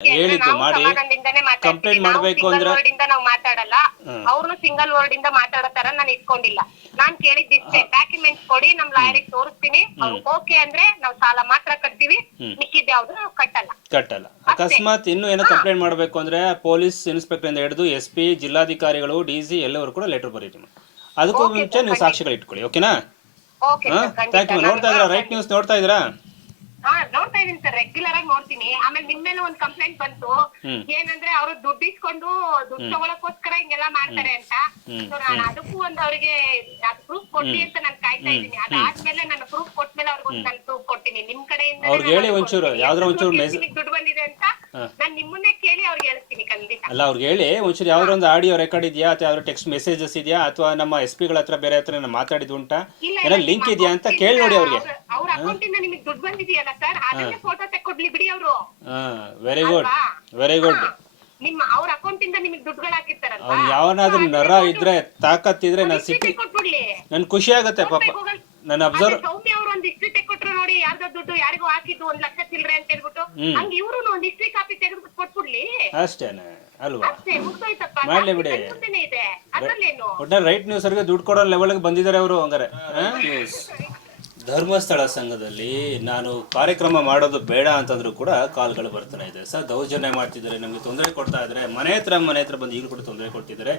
ಹೇಳಿದ್ದು ನಾವು ಮಾಡಿ. ಸಮಾಧಾನದಿಂದಾನೇ ಕಂಪ್ಲೇಂಟ್ ಮಾಡ್ಬೇಕು ಅಂದ್ರೆ word ಇಂದ ನಾವು ಮಾತಾಡಲ್ಲ. ಹ್ಮ್. ಅವ್ರನ್ನು ಸಿಂಗಲ್ ವರ್ಡ್ ಇಂದ ಮಾತಾಡೋ ತರ ನಾನು ಇಟ್ಕೊಂಡಿಲ್ಲ. ನಾನ್ ಕೇಳಿದ್ದಿಷ್ಟೇ ಡಾಕ್ಯುಮೆಂಟ್ಸ್ ಕೊಡಿ ನಮ್ ಲಾಯರಿಗೆ ತೋರಿಸ್ತೀನಿ. ಓಕೆ ಅಂದ್ರೆ ನಾವು ಸಾಲ ಮಾತ್ರ ಕಟ್ತೀವಿ. ಹ್ಮ್. ಮಿಕ್ಕಿದ್ ಯಾವ್ದು ನಾವು ಕಟ್ಟಲ್ಲ. ಕಟ್ಟಲ್ಲ. ಅಕಸ್ಮಾತ್ ಇನ್ನು ಏನೋ ಕಂಪ್ಲೇಂಟ್ ಮಾಡಬೇಕು ಅಂದ್ರೆ ಪೊಲೀಸ್ ಇನ್ಸ್ಪೆಕ್ಟರ್ ಇಂದ ಹಿಡಿದು ಎಸ್ ಪಿ ಜಿಲ್ಲಾಧಿಕಾರಿಗಳು ಡಿ ಸಿ ಎಲ್ಲವರು ಕೂಡ ಲೆಟರ್ ಬರೀರಿ ಅದಕ್ಕೂ Okay, ಮುಂಚೆ ನೀವು ಸಾಕ್ಷಿಗಳು ಇಟ್ಕೊಳ್ಳಿ ಓಕೆನಾ ಓಕೆ ಥ್ಯಾಂಕ್ ಯು ನೋಡ್ತಾ ಇದ್ದೀರಾ? ರೈಟ್ ನ್ಯೂಸ್ ನೋಡ್ತಾ ಇದ್ದೀರಾ? ಹಾ ನೋಡ್ತಾ ಇದೀನಿ ಸರ್ ರೆಗ್ಯುಲರ್ ಆಗಿ ನೋಡ್ತೀನಿ. ಆಮೇಲೆ ನಿಮ್ಮೇಲೆ ಒಂದ್ ಕಂಪ್ಲೇಂಟ್ ಬಂತು. ಏನಂದ್ರೆ ಅವ್ರು ದುಡ್ಡು ಇಸ್ಕೊಂಡು ದುಡ್ಡು ತಗೊಳಕೋಸ್ಕರ ಹಿಂಗೆಲ್ಲ ಮಾಡ್ತಾರೆ ಅಂತ. ಸೊ ನಾನು ಅದಕ್ಕೂ ಒಂದು ಅವ್ರಿಗೆ ಅದು ಪ್ರೂಫ್ ಕೊಡ್ಲಿ ಅಂತ ನಾನು ಕಾಯ್ತಾ ಇದೀನಿ. ಅದಾದ್ಮೇಲೆ ನಾನು ಪ್ರೂಫ್ ಕೊಟ್ಮೇಲೆ ಅವ್ರಿಗೆ ನಾನು ಪ್ರೂಫ್ ಕೊಡ್ತೀನಿ. ನಿಮ್ ಕಡೆಯಿಂದ ಅವ್ರಿಗೆ ಹೇಳಿ ಒಂಚೂರು, ಯಾವ್ದಾರ ಒಂಚೂರು ಮೆಸೇಜ್ ದುಡ್ಡು ಬಂದಿದೆ ಅಂತ ನಾನು ನಾನ್ ನಿಮ್ಮನ್ನೇ ಕೇಳಿ ಅವ್ರಿಗೆ ಹೇಳ್ತೀನಿ ಖಂಡಿತ. ಅಲ್ಲ ಅವ್ರಿಗೆ ಹೇಳಿ ಒಂಚೂರು ಯಾವ್ದೋ ಒಂದು ಆಡಿಯೋ ರೆಕಾರ್ಡ್ ಇದೆಯಾ ಅಥವಾ ಯಾವ್ದೋ ಟೆಕ್ಸ್ಟ್ ಮೆಸೇಜಸ್ ಇದೆಯಾ ಅಥವಾ ನಮ್ಮ ಎಸ್ ಪಿಗಳ ಹತ್ರ ಬೇರೆ ಹತ್ರ ನಾನು ಮಾತಾಡಿದ್ದು ಉಂಟಾ? ಏನೋ ಲಿಂಕ್ ಇದೆಯಾ ಅಂತ ಕೇಳಿ ನೋಡಿ ಅವ್ರಿಗೆ. ಅವ್ರ- ಅಕೌಂಟಿಂದ ಅಕೌಂಟ್ ಇಂದ ನಿಮಗೆ ದುಡ್ಡು ಬಂದಿದೆಯಲ್ಲ ಸರ್ ಅದನ್ನೇ ಫೋಟೋ ತೆಕ್ಕೊಡ್ಲಿ ಬಿಡಿ ಅವರು. ವೆರಿ ಗುಡ್ ವೆರಿ ಗುಡ್ ನಿಮ್ಮ ಅವ್ರ ಅಕೌಂಟ್ ಇಂದ ನಿಮಗೆ ದುಡ್ಡುಗಳು ಹಾಕಿರ್ತಾರಲ್ಲ ಅವ್ನು ಯಾವನಾದ್ರೂ ನರ ಇದ್ರೆ ತಾಕತ್ತಿದ್ರೆ ನಾನು ಸಿಕ್ಕಿ ಕೊಟ್ಬಿಡ್ಲಿ ನನ್ ಖುಷಿ ಆಗತ್ತೆ ಪಾಪ. ನಾನು ಅಬ್ಸರ್ವ್ ಸೌಮ್ಯ ಅವರು ಒಂದ್ ಹಿಸ್ಟ್ರಿ ತೆಕ್ಕೊಟ್ರು ನೋಡಿ ಯಾರ್ದೋ ದುಡ್ಡು ಯಾರಿಗೂ ಹಾಕಿದ್ದು ಒಂದ್ ಲಕ್ಷ ಚಿಲ್ಲರೆ ಅಂತ ಹೇಳ್ಬಿಟ್ಟು. ಹ್ಮ್. ಹಂಗ ಇವ್ರು ಒಂದ್ ಹಿಸ್ಟ್ರಿ ಕಾಪಿ ತೆಗೆದು ಕೊಟ್ಬಿಡ್ಲಿ. ಅಷ್ಟೇನೆ ಅಲ್ವಾ? ಅಷ್ಟೇ ಮುಗ್ದೋಯ್ತಪ್ಪ. ಮಾಡ್ಲಿ ಬಿಡಿ. ಮುಂದೆನೇ ಇದೆ. ಅದ್ರಲ್ಲೇನು? ಒಟ್ನಲ್ಲಿ ರೈಟ್ ನ್ಯೂಸ್ ಅವ್ರಿಗೆ ದುಡ್ಡು ಕೊಡೋ ಲೆವೆಲ್ಗೆ ಬಂದಿದ್ದಾರೆ ಅವರು ಹಂಗಾರೆ. ನ್ಯೂಸ್ ಧರ್ಮಸ್ಥಳ ಸಂಘದಲ್ಲಿ ನಾನು ಕಾರ್ಯಕ್ರಮ ಮಾಡೋದು ಬೇಡ ಅಂತಂದ್ರೂ ಕೂಡ ಕಾಲ್ಗಳು ಬರ್ತಾನೆ ಇದೆ. ಸರ್, ದೌರ್ಜನ್ಯ ಮಾಡ್ತಿದ್ದಾರೆ, ನಮಗೆ ತೊಂದರೆ ಕೊಡ್ತಾ ಇದ್ದಾರೆ. ಮನೆ ಹತ್ರ ಮನೆ ಹತ್ರ ಬಂದು ಈಗ ಕೂಡ ತೊಂದರೆ ಕೊಡ್ತಿದ್ದಾರೆ.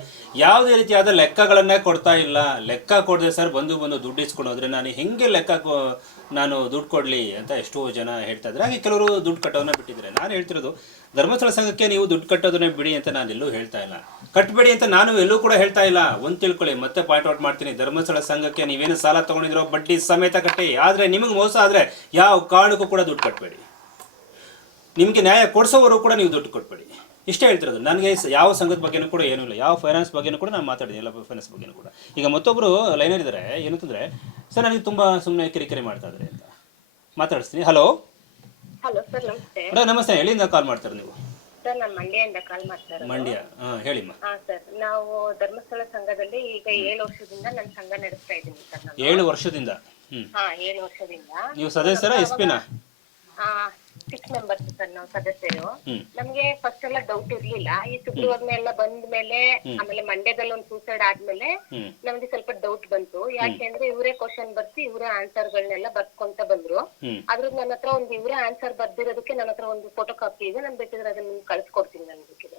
ಯಾವುದೇ ರೀತಿಯಾದ ಲೆಕ್ಕಗಳನ್ನೇ ಕೊಡ್ತಾ ಇಲ್ಲ. ಲೆಕ್ಕ ಕೊಡದೆ ಸರ್ ಬಂದು ಬಂದು ದುಡ್ಡು ಇಸ್ಕೊಂಡು ಹೋದ್ರೆ ನಾನು ಹೆಂಗೆ ಲೆಕ್ಕ ನಾನು ದುಡ್ಡು ಕೊಡಲಿ ಅಂತ ಎಷ್ಟೋ ಜನ ಹೇಳ್ತಾ ಇದ್ದಾರೆ ಹಾಗೆ ಕೆಲವರು ದುಡ್ಡು ಕಟ್ಟೋದನ್ನ ಬಿಟ್ಟಿದ್ದಾರೆ. ನಾನು ಹೇಳ್ತಿರೋದು, ಧರ್ಮಸ್ಥಳ ಸಂಘಕ್ಕೆ ನೀವು ದುಡ್ಡು ಕಟ್ಟೋದನ್ನ ಬಿಡಿ ಅಂತ ನಾನು ಎಲ್ಲೂ ಹೇಳ್ತಾ ಇಲ್ಲ. ಕಟ್ಟಬೇಡಿ ಅಂತ ನಾನು ಎಲ್ಲೂ ಕೂಡ ಹೇಳ್ತಾ ಇಲ್ಲ. ಒಂದು ತಿಳ್ಕೊಳ್ಳಿ, ಮತ್ತೆ ಪಾಯಿಂಟ್ ಔಟ್ ಮಾಡ್ತೀನಿ. ಧರ್ಮಸ್ಥಳ ಸಂಘಕ್ಕೆ ನೀವೇನು ಸಾಲ ತಗೊಂಡಿದ್ರೋ, ಬಡ್ಡಿ ಸಮೇತ ಕಟ್ಟಿ. ಆದರೆ ನಿಮಗೆ ಮೋಸ ಆದರೆ ಯಾವ ಕಾರಣಕ್ಕೂ ಕೂಡ ದುಡ್ಡು ಕಟ್ಟಬೇಡಿ ನಿಮಗೆ ನ್ಯಾಯ ಕೊಡಿಸೋವರು ಕೂಡ ನೀವು ದುಡ್ಡು ಕೊಟ್ಬೇಡಿ. ಇಷ್ಟೇ ಹೇಳ್ತಿರೋದು. ನನಗೆ ಯಾವ ಸಂಘದ ಬಗ್ಗೆನೂ ಕೂಡ ಏನೂ ಇಲ್ಲ. ಯಾವ ಫೈನಾನ್ಸ್ ಬಗ್ಗೆನೂ ಕೂಡ ನಾನು ಮಾತಾಡಿದ್ದೀನಿ. ಎಲ್ಲ ಫೈನಾನ್ಸ್ ಬಗ್ಗೆನೂ ಕೂಡ. ಈಗ ಮತ್ತೊಬ್ಬರು ಲೈನರ್ ಇದ್ದಾರೆ ಏನಂತಂದರೆ ಸರ್ ನನಗೆ ತುಂಬಾ ಸುಮ್ಮನೆ ಕಿರಿಕಿರಿ ಮಾಡ್ತಾ ಇದ್ದಾರೆ ಅಂತ ಮಾತಾಡಿಸ್ತೀನಿ. ಹಲೋ ಹಲೋ ಸರ್ ನಮಸ್ತೆ. ಮೇಡಮ್ ನಮಸ್ತೆ. ಎಲ್ಲಿಂದ ಕಾಲ್ ಮಾಡ್ತಾರೆ ನೀವು? ಸರ್ ನಾನು ಮಂಡ್ಯದಿಂದ ಕಾಲ್ ಮಾಡ್ತಾ ಮಂಡ್ಯ. ಹಾಂ ಹೇಳಿಮ್ಮ ಹಾ ಸರ್ ನಾವು ಧರ್ಮಸ್ಥಳ ಸಂಘದಲ್ಲಿ ಈಗ ಏಳು ವರ್ಷದಿಂದ ನನ್ನ ಸಂಘ ನಡೆಸ್ತಾ ಇದ್ದೀನಿ ಸರ್ ನಾನು. ಏಳು ವರ್ಷದಿಂದ? ಹ್ಮ್. ಹಾ ಏಳು ವರ್ಷದಿಂದ. ನೀವು ಸದಸ್ಯರ ಎಸ್ ಪಿನ ಸಿಕ್ಸ್ ಮೆಂಬರ್ಸ್ ಸರ್ ನಾವು ಸದಸ್ಯರು. ನಮ್ಗೆ ಫಸ್ಟ್ ಎಲ್ಲ ಡೌಟ್ ಇರ್ಲಿಲ್ಲ. ಈ ಸುಗ್ರೀವಾಜ್ಞೆ ಎಲ್ಲ ಬಂದ ಮೇಲೆ ಆಮೇಲೆ ಮಂಡ್ಯದಲ್ಲಿ ಒಂದು ಸೂಸೈಡ್ ಆದ್ಮೇಲೆ ನಮ್ಗೆ ಸ್ವಲ್ಪ ಡೌಟ್ ಬಂತು. ಯಾಕೆ ಅಂದ್ರೆ ಇವರೇ ಕ್ವಶನ್ ಬರ್ಸಿ ಇವರೇ ಆನ್ಸರ್ ಗಳನ್ನೆಲ್ಲ ಬರ್ಕೊಂತ ಬಂದ್ರು. ಅದ್ರದ್ದು ಅದ್ರ ನನ್ನ ಹತ್ರ ಒಂದು ಇವರೇ ಆನ್ಸರ್ ಬರ್ದಿರೋದಕ್ಕೆ ನನ್ನ ಹತ್ರ ಒಂದು ಫೋಟೋ ಕಾಪಿ ಇದೆ. ನಾನು ಬೇಕಿದ್ರೆ ಅದನ್ನ ನಿಮ್ಗೆ ಕಳ್ಸ್ಕೊಡ್ತೀನಿ ನನ್ ಬೇಕಿದ್ರೆ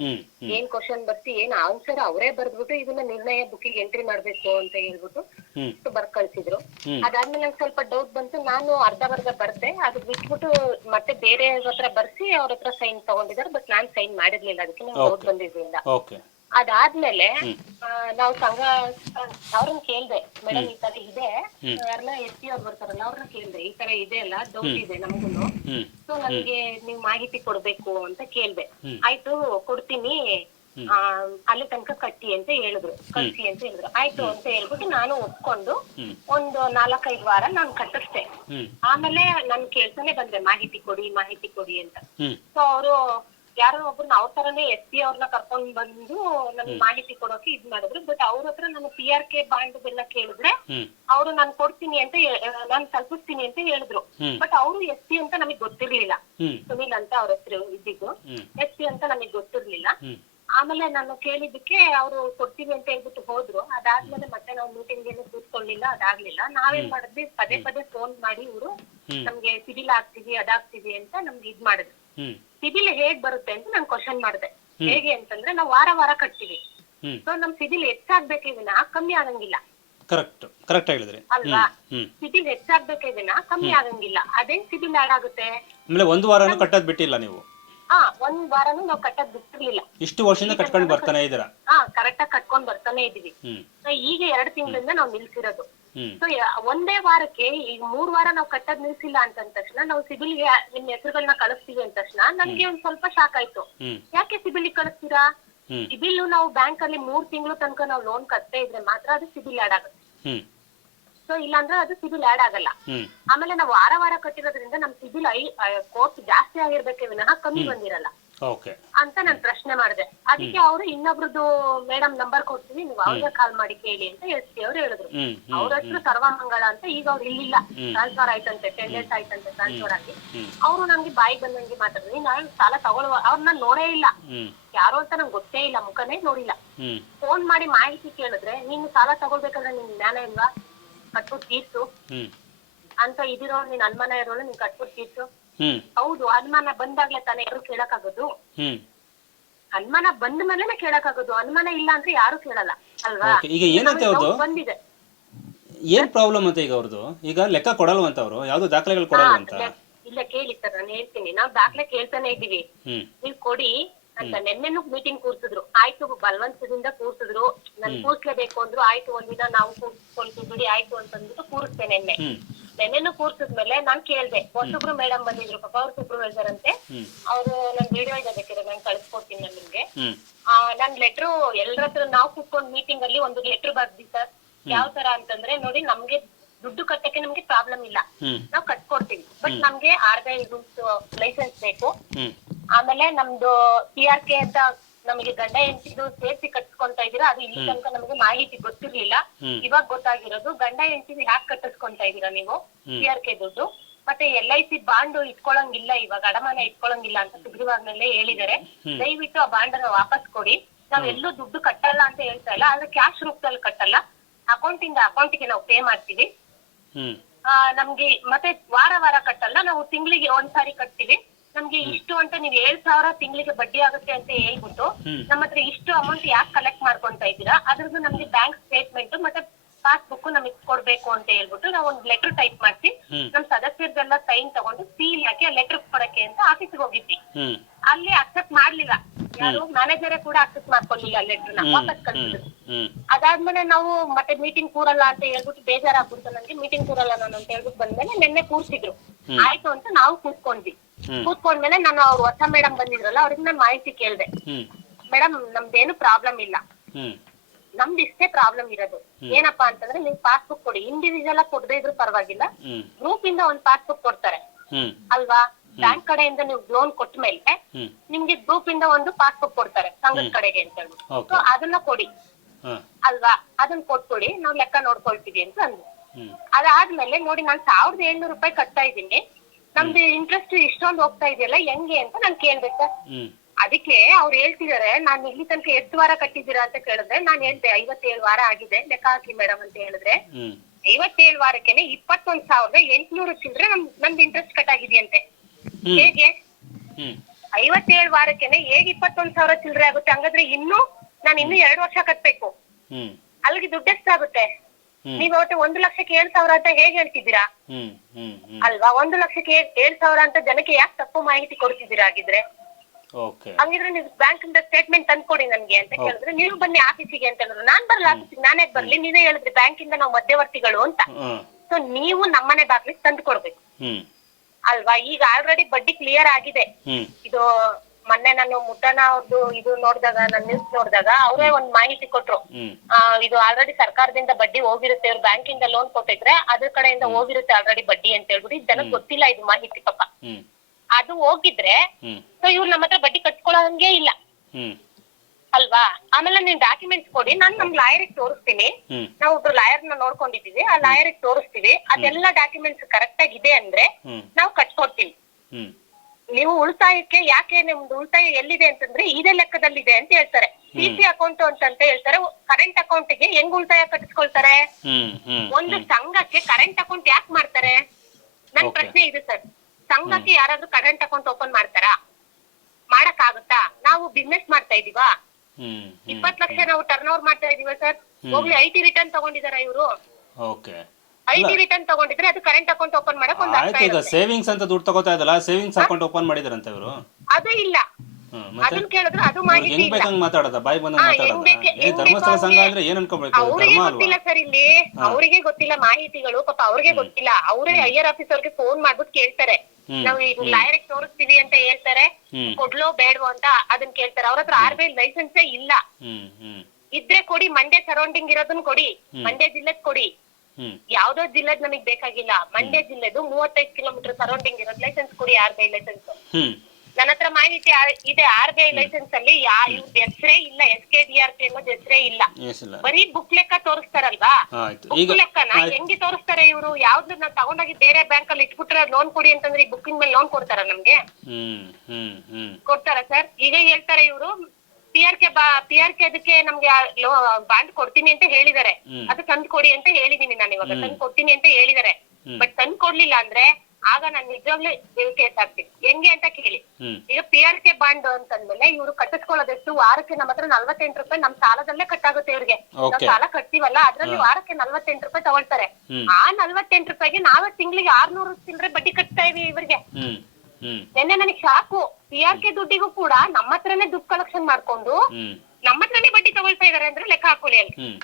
ಏನ್ ಕ್ವಶನ್ ಬರ್ಸಿ ಏನ್ ಆನ್ಸರ್ ಅವರೇ ಬರ್ದ್ಬಿಟ್ಟು ಇದನ್ನ ನಿರ್ಣಯ ಬುಕ್ಕಿಗೆ ಎಂಟ್ರಿ ಮಾಡ್ಬೇಕು ಅಂತ ಹೇಳ್ಬಿಟ್ಟು ಹ್ಞೂ ಬರ್ ಕಳ್ಸಿದ್ರು ಅದಾದ್ಮೇಲೆ ನಂಗೆ ಸ್ವಲ್ಪ ಡೌಟ್ ಬಂತು. ನಾನು ಅರ್ಧ ಬರ್ಧ ಬರ್ದೆ. ಅದು ಬಿಟ್ಬಿಟ್ಟು ಮತ್ತೆ ಬೇರೆ ಹತ್ರ ಬರ್ಸಿ ಅವ್ರ ಹತ್ರ ಸೈನ್ ತಗೊಂಡಿದ್ದಾರೆ. ಬಟ್ ನಾನ್ ಸೈನ್ ಮಾಡಿರ್ಲಿಲ್ಲ. ಅದಕ್ಕೆ ನಂಗೆ ಡೌಟ್ ಬಂದಿರ್ಲಿಲ್ಲ. ಅದಾದ್ಮೇಲೆ ನಾವು ಸಂಘ ಅವ್ರನ್ನ ಕೇಳ್ದೆ. ಮೇಡಮ್ ಈ ತರ ಇದೆ. ಯಾರನ್ನ ಎಸ್ ಪಿ ಅವ್ರು ಬರ್ತಾರಲ್ಲ ಅವ್ರನ್ನ ಕೇಳ್ದೆ. ಈ ತರ ಇದೆ ಅಲ್ಲ ಡೌಟ್ ಇದೆ ನಮ್ಗುನು. ಹ್ಞೂ ಸೊ ನನಗೆ ನೀವು ಮಾಹಿತಿ ಕೊಡ್ಬೇಕು ಅಂತ ಕೇಳ್ದೆ. ಆಯ್ತು ಕೊಡ್ತೀನಿ. ಅಲ್ಲಿ ತನಕ ಕಟ್ಟಿ ಅಂತ ಹೇಳಿದ್ರು. ಕಟ್ಟಿ ಅಂತ ಹೇಳಿದ್ರು. ಆಯ್ತು ಅಂತ ಹೇಳ್ಬಿಟ್ಟು ನಾನು ಒಪ್ಕೊಂಡು. ಒಂದು ನಾಲ್ಕೈದು ವಾರ ನಾನು ಕಟ್ಟಿಸ್ದೆ. ಆಮೇಲೆ ನನ್ ಕೇಳ್ತಾನೆ ಬಂದ್ರೆ ಮಾಹಿತಿ ಕೊಡಿ ಮಾಹಿತಿ ಕೊಡಿ ಅಂತ. ಸೊ ಅವರು ಯಾರೋ ಒಬ್ರು ಅವ್ರ ತರನೇ ಎಸ್ ಪಿ ಅವ್ರನ್ನ ಕರ್ಕೊಂಡ್ ಬಂದು ನನ್ಗೆ ಮಾಹಿತಿ ಕೊಡೋಕೆ ಇದ್ ಮಾಡಿದ್ರು. ಬಟ್ ಅವ್ರ ಹತ್ರ ನಾನು ಪಿ ಆರ್ ಕೆ ಬಾಂಡ್ ಎಲ್ಲ ಕೇಳಿದ್ರೆ ಅವ್ರು ನಾನ್ ಕೊಡ್ತೀನಿ ಅಂತ ನಾನ್ ತಲುಪಿಸ್ತೀನಿ ಅಂತ ಹೇಳಿದ್ರು. ಬಟ್ ಅವರು ಎಸ್ ಪಿ ಅಂತ ನಮಗ್ ಗೊತ್ತಿರ್ಲಿಲ್ಲ. ಸುನೀಲ್ ಅಂತ ಅವ್ರ ಹತ್ರ ಇದ್ದಿದ್ದು. ಎಸ್ ಪಿ ಅಂತ ನಮಗ್ ಗೊತ್ತಿರ್ಲಿಲ್ಲ. ಆಮೇಲೆ ನಾನು ಕೇಳಿದ್ದಕ್ಕೆ ಅವರು ಕೊಡ್ತೀವಿ ಅಂತ ಹೇಳ್ಬಿಟ್ಟು ಹೋದ್ರು. ಅದಾದ್ಮೇಲೆ ಮತ್ತೆ ನಾವು ಮೀಟಿಂಗ್ ಏನು ಕೂತ್ಕೊಳ್ಳಿಲ್ಲ ಅದಾಗ್ಲಿಲ್ಲ. ನಾವೇನ್ ಮಾಡಿದ್ವಿ ಪದೇ ಪದೇ ಫೋನ್ ಮಾಡಿ ಇವರು. ನಮ್ಗೆ ಸಿಬಿಲ್ ಆಗ್ತೀವಿ ಅದಾಗ್ತೀವಿ ಅಂತ ನಮ್ಗೆ ಇದ್ ಮಾಡಿದ್ರು. ಸಿಬಿಲ್ ಹೇಗ್ ಬರುತ್ತೆ ಅಂತ ನಾನು ಕ್ವಶನ್ ಮಾಡಿದೆ. ಹೇಗೆ ಅಂತಂದ್ರೆ ನಾವು ವಾರ ವಾರ ಕಟ್ತೀವಿ. ಸೊ ನಮ್ ಸಿಬಿಲ್ ಹೆಚ್ಚಾಗ್ಬೇಕೇ ವಿನ ಕಮ್ಮಿ ಆಗಂಗಿಲ್ಲ. ಕರೆಕ್ಟ್ ಕರೆಕ್ಟ್ ಹೇಳಿದ್ರಿ. ಅಲ್ವಾ? ಸಿಬಿಲ್ ಹೆಚ್ಚಾಗ್ಬೇಕೇ ವಿನ ಕಮ್ಮಿ ಆಗಂಗಿಲ್ಲ. ಅದೇನ್ ಸಿಬಿಲ್ ಆಡ್ ಆಗುತ್ತೆ? ಆಮೇಲೆ ಒಂದು ವಾರನೂ ಕಟ್ಟೋದು ಬಿಟ್ಟಿಲ್ಲ ನೀವು. ಹಾ ಒಂದ್ ವಾರನೂ ನಾವು ಕಟ್ಟಕ್ ಬಿಟ್ಟಿರ್ಲಿಲ್ಲ. ಇಷ್ಟು ವರ್ಷದಿಂದ ಕಟ್ಕೊಂಡು ಬರ್ತಾನೆ ಇದ್ದೀರಾ? ಹಾ ಕರೆಕ್ಟ್ ಆಗಿ ಕಟ್ಕೊಂಡ್ ಬರ್ತಾನೆ ಇದೀವಿ ಸೊ ಈಗ ಎರಡ್ ತಿಂಗಳಿಂದ ನಾವು ನಿಲ್ಸಿರೋದು. ಸೊ ಒಂದೇ ವಾರಕ್ಕೆ ಈಗ ಮೂರ್ ವಾರ ನಾವು ಕಟ್ಟದ್ ನಿಲ್ಸಿಲ್ಲ ಅಂತ ಅಂದ ತಕ್ಷಣ ನಾವು ಸಿಬಿಲ್ಗೆ ನಿಮ್ ಹೆಸರುಗಳನ್ನ ಕಳಿಸ್ತೀವಿ ಅಂದ ತಕ್ಷಣ ನನ್ಗೆ ಒಂದ್ ಸ್ವಲ್ಪ ಶಾಕ್ ಆಯ್ತು. ಯಾಕೆ ಸಿಬಿಲ್ ಕಳಿಸ್ತೀರಾ? ಸಿಬಿಲ್ ನಾವು ಬ್ಯಾಂಕ್ ಅಲ್ಲಿ ಮೂರ್ ತಿಂಗಳು ತನಕ ನಾವು ಲೋನ್ ಕಟ್ಟದೇ ಇದ್ರೆ ಮಾತ್ರ ಅದು ಸಿಬಿಲ್ ಆಡ್ ಆಗುತ್ತೆ. ಸೊ ಇಲ್ಲಾಂದ್ರೆ ಅದು ಸಿಬಿಲ್ ಆಡ್ ಆಗಲ್ಲ. ಆಮೇಲೆ ನಾವು ವಾರ ವಾರ ಕಟ್ಟಿರೋದ್ರಿಂದ ನಮ್ ಸಿಬಿಲ್ ಐ ಕೋರ್ಸ್ ಜಾಸ್ತಿ ಆಗಿರ್ಬೇಕೆ ವಿನಃ ಕಮ್ಮಿ ಬಂದಿರಲ್ಲ. ಅಂತ ನಾನ್ ಪ್ರಶ್ನೆ ಮಾಡಿದೆ. ಅದಕ್ಕೆ ಅವರು ಇನ್ನೊಬ್ರದ್ದು ಮೇಡಮ್ ನಂಬರ್ ಕೊಡ್ತೀನಿ ನೀವು ಅವ್ರಿಗೆ ಕಾಲ್ ಮಾಡಿ ಕೇಳಿ ಅಂತ ಎಸ್ ಪಿ ಅವ್ರು ಹೇಳಿದ್ರು. ಅವ್ರ ಹೆಸರು ಸರ್ವಮಂಗಳ ಅಂತ ಈಗ ಅವ್ರು ಇಲ್ಲಿಲ್ಲ. ಟ್ರಾನ್ಸ್ಫರ್ ಆಯ್ತಂತೆ ಟೆನ್ ಡೇಸ್ ಆಯ್ತಂತೆ ಟ್ರಾನ್ಸ್ಫರ್ ಆಗಿ. ಅವರು ನಮ್ಗೆ ಬಾಯಿಗೆ ಬಂದಂಗೆ ಮಾತಾಡಿದ್ರು. ನಾನು ಸಾಲ ತಗೊಳ್ಳುವ ಅವ್ರನ್ನ ನೋಡೇ ಇಲ್ಲ. ಯಾರು ಅಂತ ನಂಗೆ ಗೊತ್ತೇ ಇಲ್ಲ ಮುಖನೇ ನೋಡಿಲ್ಲ. ಫೋನ್ ಮಾಡಿ ಮಾಹಿತಿ ಕೇಳಿದ್ರೆ ನೀನು ಸಾಲ ತಗೊಳ್ಬೇಕಂದ್ರೆ ನಿನ್ ಜ್ಞಾನ ಇಲ್ವಾ? ಕಟ್ಬಿಟ್ಟು ತೀರ್ಸು ಹ್ಮ್. ಅಂತ ಇದಿರೋ ನೀನ್ ಅನುಮಾನ ಇರೋಳು ನೀನ್ ಕಟ್ಬಿಟ್ಟು ತೀರ್ಸು ಹ್ಮ್. ಹೌದು ಅನುಮಾನ ಬಂದಾಗ್ಲೇ ತಾನೇ ಯಾರು ಕೇಳಕ್ಕಾಗೋದು. ಹ್ಮ್. ಅನುಮಾನ ಬಂದ ಮೇಲೆನೆ ಕೇಳಕ್ಕಾಗೋದು. ಅನುಮಾನ ಇಲ್ಲ ಅಂದ್ರೆ ಯಾರು ಕೇಳಲ್ಲ ಅಲ್ವಾ? ಈಗ ಏನಂತೆ ನಮ್ಗೆ ಅವ್ರದ್ದು doubt ಬಂದಿದೆ. ಏನ್ ಪ್ರಾಬ್ಲಮ್ ಅಂತ ಈಗ ಅವ್ರದ್ದು ಈಗ ಲೆಕ್ಕ ಕೊಡಲ್ವಂತ ಅವರು? ಯಾವ್ದು ದಾಖಲೆಗಳು ಕೊಡಲ್ವಂತ ಇಲ್ಲ- ಕೇಳಿ ಸರ್ ನಾನು ಹೇಳ್ತೀನಿ. ನಾವ್ ದಾಖಲೆ ಕೇಳ್ತಾನೆ ಇದ್ದೀವಿ. ನೀವ್ ಕೊಡಿ. ಅಂತ ನೆನ್ನೆನು ಮೀಟಿಂಗ್ ಕೂರ್ಸಿದ್ರು. ಆಯ್ತು ಬಲವಂತದಿಂದ ಕೂರ್ಸಿದ್ರು. ನನ್ ಕೂರ್ಸ್ಲೇಬೇಕು ಅಂದ್ರು ಆಯ್ತು ಒಂದಿನ ನಾವು ಕೂರ್ಸ್ಕೊಳ್ತೀವಿ ಬಿಡಿ ಆಯ್ತು ಅಂತಂದ್ಬಿಟ್ಟು ಕೂರಿಸ್ದೆ ನೆನ್ನೆ. ನೆನ್ನೆನು ಕೂರ್ಸಿದ್ಮೇಲೆ ನಾನ್ ಕೇಳ್ದೆ. ಹೊಸಬ್ರು ಮೇಡಮ್ ಬಂದಿದ್ರು ಪಾಪ ಅವ್ರ ಸೂಪರ್ವೈಸರ್ ಅಂತೆ ಅವರು ನನ್ ವಿಡಿಯೋ ಇದೆ ಬೇಕಿದ್ರೆ ನಾನು ಕಳ್ಸ್ಕೊಡ್ತೀನಿ ನಾನು ನಿಮ್ಗೆ. ಆ, ನಾನ್ ಲೆಟ್ರು ಎಲ್ಲರ ಹತ್ರ ನಾವು ಕೂತ್ಕೊಂಡ್ ಮೀಟಿಂಗ್ ಅಲ್ಲಿ ಒಂದು ಲೆಟ್ರ್ ಬರ್ದಿ ಸರ್. ಯಾವ ತರ ಅಂತಂದ್ರೆ ನೋಡಿ ನಮ್ಗೆ ದುಡ್ಡು ಕಟ್ಟಕ್ಕೆ ನಮ್ಗೆ ಪ್ರಾಬ್ಲಮ್ ಇಲ್ಲ. ನಾವು ಕಟ್ಕೊಡ್ತೀವಿ. ಬಟ್ ನಮ್ಗೆ R B I rules license ಬೇಕು ಆಮೇಲೆ ನಮ್ದು ಸಿ ಆರ್ ಕೆ ಅಂತ ನಮಗೆ ಗಂಡ ಹೆಂಡತಿದು ಸೇರ್ಸಿ ಕಟ್ಸ್ಕೊಂತ ಇದೀರಾ ಅದು ಇಲ್ಲಿ ತನಕ ನಮಗೆ ಮಾಹಿತಿ ಗೊತ್ತಿರ್ಲಿಲ್ಲ. ಇವಾಗ ಗೊತ್ತಾಗಿರೋದು ಗಂಡ ಹೆಂಡತಿ ಯಾಕೆ ಕಟ್ಟಿಸ್ಕೊಂತ ಇದೀರಾ ನೀವು ಸಿ ಆರ್ ಕೆ ದುಡ್ಡು? ಮತ್ತೆ ಎಲ್ ಐ ಸಿ ಬಾಂಡ್ ಇಟ್ಕೊಳಂಗಿಲ್ಲ ಇವಾಗ ಅಡಮಾನ ಇಟ್ಕೊಳಂಗಿಲ್ಲ ಅಂತ ಸುಗ್ರೀವಾಜ್ಞೆಲ್ಲೇ ಹೇಳಿದಾರೆ ದಯವಿಟ್ಟು ಆ ಬಾಂಡ್ ಅನ್ನ ವಾಪಸ್ ಕೊಡಿ. ನಾವ್ ಎಲ್ಲೂ ದುಡ್ಡು ಕಟ್ಟಲ್ಲ ಅಂತ ಹೇಳ್ತಾ ಇಲ್ಲ ಆದ್ರೆ ಕ್ಯಾಶ್ ರೂಪದಲ್ಲಿ ಕಟ್ಟಲ್ಲ. ಅಕೌಂಟ್ ಇಂದ ಅಕೌಂಟ್ಗೆ ನಾವು ಪೇ ಮಾಡ್ತೀವಿ. ನಮ್ಗೆ ಮತ್ತೆ ವಾರ ವಾರ ಕಟ್ಟಲ್ಲ ನಾವು ತಿಂಗಳಿಗೆ ಒಂದ್ಸಾರಿ ಕಟ್ತೀವಿ. ನಮ್ಗೆ ಇಷ್ಟು ಅಂತ ನೀವ್ ಏಳ್ ಸಾವಿರ ತಿಂಗಳಿಗೆ ಬಡ್ಡಿ ಆಗುತ್ತೆ ಅಂತ ಹೇಳ್ಬಿಟ್ಟು. ನಮ್ಮ ಹತ್ರ ಇಷ್ಟು ಅಮೌಂಟ್ ಯಾಕೆ ಕಲೆಕ್ಟ್ ಮಾಡ್ಕೊಂತ ಇದ್ದೀರಾ? ಅದ್ರದ್ದು ನಮ್ಗೆ ಬ್ಯಾಂಕ್ ಸ್ಟೇಟ್ಮೆಂಟ್ ಮತ್ತೆ ಪಾಸ್ಬುಕ್ ನಮಗೆ ಕೊಡ್ಬೇಕು ಅಂತ ಹೇಳ್ಬಿಟ್ಟು ನಾವ್ ಒಂದ್ ಲೆಟರ್ ಟೈಪ್ ಮಾಡ್ಸಿ. ನಮ್ ಸದಸ್ಯರದೆಲ್ಲ ಸೈನ್ ತಗೊಂಡು ಸೀಲ್ ಹಾಕಿ ಆ ಲೆಟರ್ ಕೊಡಕ್ಕೆ ಅಂತ ಆಫೀಸ್ಗೆ ಹೋಗಿದ್ವಿ. ಅಲ್ಲಿ ಅಕ್ಸೆಪ್ಟ್ ಮಾಡ್ಲಿಲ್ಲ. ಯಾರು ಮ್ಯಾನೇಜರೇ ಕೂಡ ಅಕ್ಸೆಪ್ಟ್ ಮಾಡ್ಕೊಳ್ಲಿಲ್ಲ ಲೆಟರ್ನ ವಾಪಸ್ ಕಳ್ಸಿದ್ರು. ಅದಾದ್ಮೇಲೆ ನಾವು ಮತ್ತೆ ಮೀಟಿಂಗ್ ಕೂರಲ್ಲ ಅಂತ ಹೇಳ್ಬಿಟ್ಟು ಬೇಜಾರಾಗ್ಬಿಡ್ತು ನನ್ಗೆ. ಮೀಟಿಂಗ್ ಕೂರಲ್ಲ ನಾನು ಅಂತ ಹೇಳ್ಬಿಟ್ಟು ಬಂದ್ಮೇಲೆ ನಿನ್ನೆ ಕೂರ್ಸಿದ್ರು. ಆಯ್ತು ಅಂತ ನಾವು ಕೂತ್ಕೊಂಡ್ವಿ. ಕೂತ್ಕೊಂಡ್ಮೇಲೆ ನಾನು ಅವ್ರು ಹೊಸ ಮೇಡಮ್ ಬಂದಿದ್ರಲ್ಲ ಅವ್ರಿಗೆ ನಾನು ಮಾಹಿತಿ ಕೇಳ್ದೆ. ಮೇಡಂ ಮೇಡಮ್ ನಮ್ದೇನು ಪ್ರಾಬ್ಲಮ್ ಇಲ್ಲ. ನಮ್ದು ಇಷ್ಟೇ ಪ್ರಾಬ್ಲಮ್ ಇರೋದು. ಏನಪ್ಪಾ ಅಂತಂದ್ರೆ ನೀವು ಪಾಸ್ಬುಕ್ ಕೊಡಿ. ಇಂಡಿವಿಜುವಲ್ ಆಗಿ ಕೊಡದೇ ಇದ್ರು ಪರವಾಗಿಲ್ಲ. ಗ್ರೂಪ್ ಇಂದ ಒಂದ್ ಪಾಸ್ಬುಕ್ ಕೊಡ್ತಾರೆ. ಅಲ್ವಾ? ಬ್ಯಾಂಕ್ ಕಡೆಯಿಂದ ನೀವು ಲೋನ್ ಕೊಟ್ಟ ಮೇಲೆ ನಿಮ್ಗೆ ಗ್ರೂಪ್ ಇಂದ ಒಂದು ಪಾಸ್ಬುಕ್ ಕೊಡ್ತಾರೆ ಸಂಘದ ಕಡೆಗೆ ಅಂತ ಹೇಳ್ಬಿಟ್ಟು ಸೊ ಅದನ್ನ ಕೊಡಿ. ಅಲ್ವಾ? ಅದನ್ನ ಕೊಟ್ಕೊಡಿ ನಾವ್ ಲೆಕ್ಕ ನೋಡ್ಕೊಳ್ತೀವಿ ಅಂತ ಅಂದ್ರು ಅದಾದ್ಮೇಲೆ ನೋಡಿ ನಾನ್ ಸಾವಿರದ ಏಳ್ನೂರು ರೂಪಾಯಿ ಕಟ್ತಾ ಇದ್ದೀನಿ. ನಮ್ದು ಇಂಟ್ರೆಸ್ಟ್ ಇಷ್ಟೊಂದು ಹೋಗ್ತಾ ಇದೆಯಲ್ಲ ಹೆಂಗೆ ಅಂತ ನಾನ್ ಕೇಳ್ದೆ ಸರ್. ಹ್ಮ್. ಅದಕ್ಕೆ ಅವ್ರು ಹೇಳ್ತಿದಾರೆ ನಾನ್ ಇಲ್ಲಿ ತನಕ ಎಷ್ಟು ವಾರ ಕಟ್ಟಿದ್ದೀರಾ ಅಂತ ಕೇಳಿದ್ರೆ ನಾನು ಹೇಳ್ದೆ ಐವತ್ತೇಳು ವಾರ ಆಗಿದೆ ಲೆಕ್ಕ ಹಾಕಿ ಮೇಡಮ್ ಅಂತ ಹೇಳಿದ್ರೆ. ಹ್ಮ್. ಐವತ್ತೇಳು ವಾರಕ್ಕೆನೆ ಇಪ್ಪತ್ತೊಂದ್ ಸಾವಿರದ ಎಂಟ್ನೂರು ಚಿಲ್ಲರೆ ನಮ್ ನಮ್ದು ಇಂಟ್ರೆಸ್ಟ್ ಕಟ್ ಆಗಿದೆಯಂತೆ. ಹ್ಮ್. ಹೇಗೆ? ಹ್ಮ್. ಐವತ್ತೇಳು ವಾರಕ್ಕೆನೆ ಹೇಗೆ ಇಪ್ಪತ್ತೊಂದ್ ಸಾವಿರ ಚಿಲ್ಲರೆ ಆಗುತ್ತೆ? ಹಂಗಾದ್ರೆ ಇನ್ನು ನಾನು ಇನ್ನು ಎರಡು ವರ್ಷ ಕಟ್ಬೇಕು. ಹ್ಮ್. ಅಲ್ಲಿಗೆ ದುಡ್ಡು ಎಷ್ಟಾಗುತ್ತೆ. ನೀವ್ ಅವತ್ತು ಒಂದು ಲಕ್ಷಕ್ಕೆ ಏಳ್ ಸಾವಿರ ಅಂತ ಹೇಗೆ ಹೇಳ್ತಿದ್ದೀರಾ? ಅಲ್ವಾ? ಒಂದು ಲಕ್ಷಕ್ಕೆ ಏಳ್- ಸಾವಿರ ಅಂತ ಜನಕ್ಕೆ ಯಾಕೆ ತಪ್ಪು ಮಾಹಿತಿ ಕೊಡ್ತಿದ್ದೀರಾ ಹಾಗಿದ್ರೆ? ಹಂಗಿದ್ರೆ ನೀವು ಬ್ಯಾಂಕ್ ಇಂದ ಸ್ಟೇಟ್ಮೆಂಟ್ ತಂದ್ಕೊಡಿ ನನ್ಗೆ ಅಂತ ಕೇಳಿದ್ರೆ ನೀವು ಬನ್ನಿ ಆಫೀಸಿಗೆ ಅಂತ ಹೇಳಿದ್ರು. ನಾನ್ ಬರಲ್ಲ ಆಫೀಸಿಗೆ ನಾನೇ ಬರ್ಲಿ. ನೀವೇ ಹೇಳಿದ್ರಿ ಬ್ಯಾಂಕ್ ಇಂದ ನಾವು ಮಧ್ಯವರ್ತಿಗಳು ಅಂತ. ಸೊ ನೀವು ನಮ್ಮನೆ ಬಾಗ್ಲಿಗೆ ತಂದು ಕೊಡ್ಬೇಕು. ಅಲ್ವಾ? ಈಗ ಆಲ್ರೆಡಿ ಬಡ್ಡಿ ಕ್ಲಿಯರ್ ಆಗಿದೆ. ಇದು ಮೊನ್ನೆ ನಾನು ಮುದ್ದಣ್ಣ ಅವ್ರದ್ದು ಇದು ನೋಡಿದಾಗ ನಾನು ನ್ಯೂಸ್ ನೋಡಿದಾಗ ಅವರೇ ಒಂದ್ ಮಾಹಿತಿ ಕೊಟ್ರು. ಆ, ಇದು ಆಲ್ರೆಡಿ ಸರ್ಕಾರದಿಂದ ಬಡ್ಡಿ ಹೋಗಿರುತ್ತೆ ಇವ್ರು ಬ್ಯಾಂಕಿಂದ ಲೋನ್ ಕೊಟ್ಟಿದ್ರೆ ಅದ್ರ ಕಡೆಯಿಂದ ಹೋಗಿರುತ್ತೆ ಆಲ್ರೆಡಿ ಬಡ್ಡಿ ಅಂತ ಹೇಳ್ಬಿಟ್ಟು ಇದ್ ಜನಕ್ಕೆ ಗೊತ್ತಿಲ್ಲ ಇದು ಮಾಹಿತಿ ಪಾಪ. ಹ್ಮ್. ಅದು ಹೋಗಿದ್ರೆ ಹ್ಮ್. ಸೊ ಇವ್ರು ನಮ್ಮ ಹತ್ರ ಬಡ್ಡಿ ಕಟ್ಕೊಳ್ಳೋ ಹಂಗೆ ಇಲ್ಲ. ಹ್ಮ್. ಅಲ್ವಾ? ಆಮೇಲೆ ನೀನ್ ಡಾಕ್ಯುಮೆಂಟ್ಸ್ ಕೊಡಿ ನಾನು ನಮ್ ಲಾಯರಿಗೆ ತೋರಿಸ್ತೀನಿ. ಹ್ಮ್. ನಾವು ಒಬ್ರು ಲಾಯರ್ನ ನೋಡ್ಕೊಂಡಿದೀವಿ ಆ ಲಾಯರಿಗೆ ತೋರಿಸ್ತೀವಿ. ಅದೆಲ್ಲ ಡಾಕ್ಯುಮೆಂಟ್ಸ್ ಕರೆಕ್ಟ್ ಆಗಿ ಇದೆ ಅಂದ್ರೆ ಹ್ಮ್. ನಾವು ಕಟ್ಕೊಡ್ತೀವಿ. ಹ್ಮ್. ನೀವು ಉಳಿತಾಯಕ್ಕೆ ಯಾಕೆ ನಿಮ್ದು ಉಳಿತಾಯ ಎಲ್ಲಿದೆ ಅಂತಂದ್ರೆ ಇದೇ ಲೆಕ್ಕದಲ್ಲಿದೆ ಅಂತ ಹೇಳ್ತಾರೆ. ಸಿ ಸಿ ಅಕೌಂಟ್ ಅಂತ ಹೇಳ್ತಾರೆ. ಕರೆಂಟ್ ಅಕೌಂಟ್ಗೆ ಹೆಂಗ್ ಉಳಿತಾಯ ಕಟ್ಟಿಸ್ಕೊಳ್ತಾರೆ? ಒಂದು ಸಂಘಕ್ಕೆ ಕರೆಂಟ್ ಅಕೌಂಟ್ ಯಾಕೆ ಮಾಡ್ತಾರೆ? ನನ್ ಪ್ರಶ್ನೆ ಇದು ಸರ್. ಸಂಘಕ್ಕೆ ಯಾರಾದ್ರೂ ಕರೆಂಟ್ ಅಕೌಂಟ್ ಓಪನ್ ಮಾಡ್ತಾರಾ? ಮಾಡಕ್ ಆಗುತ್ತಾ ನಾವು ಬಿಸ್ನೆಸ್ ಮಾಡ್ತಾ ಇದೀವಾ ಇಪ್ಪತ್ ಲಕ್ಷ ನಾವು ಟರ್ನ್ ಓವರ್ ಮಾಡ್ತಾ ಇದೀವ ಸರ್? ಹೋಗ್ಲಿ ಐ ಟಿ ರಿಟರ್ನ್ ತಗೊಂಡಿದಾರ ಇವರು? ಐ ಟಿ ರಿಟರ್ನ್ ತಗೊಂಡಿದ್ರೆ ಅದು ಕರೆಂಟ್ ಅಕೌಂಟ್ ಓಪನ್ ಮಾಡಕ್ ಒಂದ್ ಆಯ್ತು ಈಗ ಸೇವಿಂಗ್ಸ್ ಅಂತ ದುಡ್ಡು ತಗೋತಾ ಇದ್ದಲ್ಲ ಸೇವಿಂಗ್ಸ್ ಅಕೌಂಟ್ ಓಪನ್ ಮಾಡಿದ್ರಂತ ಇವರು? ಅದು ಇಲ್ಲ. ಹ್ಮ್ ಮತ್ತೆ? ಅದನ್ನ ಕೇಳಿದ್ರೆ ಅದು ಮಾಹಿತಿ ಹೆಂಗ್ ಇಲ್ಲ. ಬೇಕಂಗ್ ಮಾತಾಡೋದ? ಬಾಯಿ ಬಂದಂಗ್ ಹಾ, ಮಾತಾಡೋದ? ಬೇಕೆ- ಏ ಹೆಂಗ್ ಧರ್ಮಸ್ಥಳ ಬೇಕೋ ಸಂಘ ಅವ್ರಿಗೆ- ಅಂದ್ರೆ ಏನ್ ಅನ್ಕೋಬೇಕು ಅವ್ರಿಗೆ ಧರ್ಮ ಗೊತ್ತಿಲ್ಲ ಸರ್ ಇಲ್ಲಿ. ಅವ್ರಿಗೆ ಗೊತ್ತಿಲ್ಲ ಮಾಹಿತಿಗಳು. ಪಾಪ ಅವ್ರಿಗೆ ಗೊತ್ತಿಲ್ಲ. ಅವರೇ ಐಆರ್ ಆಫೀಸರ್ಗೆ ಫೋನ್ ಮಾಡ್ಬಿಟ್ಟು ಕೇಳ್ತಾರೆ. ಹ್ಮ್. ನಾವು ಈಗ ಲಾಯರ್ ತೋರಿಸ್ತೀವಿ ಅಂತ ಹೇಳ್ತಾರೆ. ಹ್ಮ್. ಕೊಡ್ಲೋ ಬೇಡವೋ ಅಂತ ಅದನ್ನ ಕೇಳ್ತಾರೆ. ಅವ್ರ ಹತ್ರ ಆರ್ ಬಿ ಐ ಲೈಸೆನ್ಸೇ ಇಲ್ಲ. ಹ್ಮ್ ಹ್ಮ್. ಇದ್ರೆ ಕೊಡಿ ಮಂಡ್ಯ ಸರೌಂಡಿಂಗ್ ಇರೋದನ್ನ ಕೊಡಿ. ಮಂಡ್ಯ ಜಿಲ್ಲೆದ್ ಕೊಡಿ. ಯಾವ್ದೋ ಜಿಲ್ಲೆದ್ ನಮಗ್ ಬೇಕಾಗಿಲ್ಲ. ಮಂಡ್ಯ ಜಿಲ್ಲೆದು ಮೂವತ್ತೈದು ಕಿಲೋಮೀಟರ್ ಸರೌಂಡಿಂಗ್ ಇರೋದ್ ಲೈಸೆನ್ಸ್ ಕೊಡಿ ಆರ್ ಬಿ ಐ ಲೈಸೆನ್ಸ್ ನನ್ನ ಹತ್ರ ಮಾಹಿತಿ ಆ- ಇದೆ. ಆರ್ ಬಿ ಐ ಲೈಸೆನ್ಸ್ ಅಲ್ಲಿ ಯಾ ಇವ್ರದ್ದು ಹೆಸರೇ ಇಲ್ಲ S K D R P ಅನ್ನೋದು ಹೆಸರೇ ಇಲ್ಲ. ಬರೀ ಬುಕ್ ಲೆಕ್ಕ ತೋರಿಸ್ತಾರಲ್ವಾ? ಆಯ್ತು. ಬುಕ್ ಈಗ ಲೆಕ್ಕನ ಹೆಂಗ್ ಹೆಂಗೆ ತೋರಿಸ್ತಾರೆ ಇವರು? ಯಾವ್ದು ನಾವು ತಗೊಂಡೋಗಿ ಬೇರೆ ಬ್ಯಾಂಕ್ ಅಲ್ಲಿ ಇಟ್ಬಿಟ್ರೆ ಲೋನ್ ಕೊಡಿ ಅಂತಂದ್ರೆ ಈ ಬುಕ್ಕಿನ ಮೇಲೆ ಲೋನ್ ಕೊಡ್ತಾರ ನಮ್ಗೆ? ಹ್ಮ್ ಹ್ಮ್ ಹ್ಮ್. ಕೊಡ್ತಾರ ಸರ್? ಈಗ ಹೇಳ್ತಾರೆ ಇವರು ಪಿ ಆರ್ ಕೆ ಬಾ ಪಿ ಆರ್ ಕೆ ಅದಕ್ಕೆ ನಮ್ಗೆ ಬಾಂಡ್ ಕೊಡ್ತೀನಿ ಅಂತ ಹೇಳಿದಾರೆ. ಅದು ತಂದ್ ಕೊಡಿ ಅಂತ ಹೇಳಿದೀನಿ ನಾನು ಇವಾಗ. ತಂದು ಕೊಡ್ತೀನಿ ಅಂತ ಹೇಳಿದಾರೆ. ಬಟ್ ತಂದ್ ಕೊಡ್ಲಿಲ್ಲ ಅಂದ್ರೆ ಆಗ ನಾನ್ ನಿಜವಾಗ್ಲೂ ಕೇಸ್ ಹಾಕ್ತೀನಿ. ಹೆಂಗೆ ಅಂತ ಕೇಳಿ. ಈಗ ಪಿ ಆರ್ ಕೆ ಬಾಂಡ್ ಅಂತಂದ್ಮೇಲೆ ಇವ್ರು ಕಟ್ಟಿಸ್ಕೊಳ್ಳೋದೆಷ್ಟು? ವಾರಕ್ಕೆ ನಮ್ಮ ಹತ್ರ ನಲ್ವತ್ತೆಂಟು ರೂಪಾಯಿ ನಮ್ ಸಾಲದಲ್ಲೇ ಕಟ್ಟಾಗುತ್ತೆ ಇವ್ರಿಗೆ. ನಾವ್. ಸಾಲ ಕಟ್ತೀವಲ್ಲ ಅದ್ರಲ್ಲಿ ವಾರಕ್ಕೆ ನಲ್ವತ್ತೆಂಟು ರೂಪಾಯಿ ತಗೊಳ್ತಾರೆ. ಆ ನಲ್ವತ್ತೆಂಟು ರೂಪಾಯಿಗೆ ನಾವೇ ತಿಂಗಳಿಗೆ ಆರ್ನೂರು ಚಿಲ್ಲರೆ ಬಡ್ಡಿ ಕಟ್ತಾ ಇದೀವಿ ಇವ್ರಿಗೆ. ನಿನ್ನೆ ನನಗೆ ಶಾಕು. ಪಿ ಆರ್ ಕೆ ದುಡ್ಡಿಗೂ ಕೂಡ ನಮ್ಮ ಹತ್ರನೇ ದುಡ್ಡು ಕಲೆಕ್ಷನ್ ಮಾಡ್ಕೊಂಡು ನಮ್ಮ ಹತ್ರನೇ ಬಡ್ಡಿ ತಗೊಳ್ತಾ ಇದಾರೆ ಅಂದ್ರೆ ಲೆಕ್ಕ ಹಾಕೊಳ್ಳಿ ಅಲ್ಲಿ ಹ್ಮ್.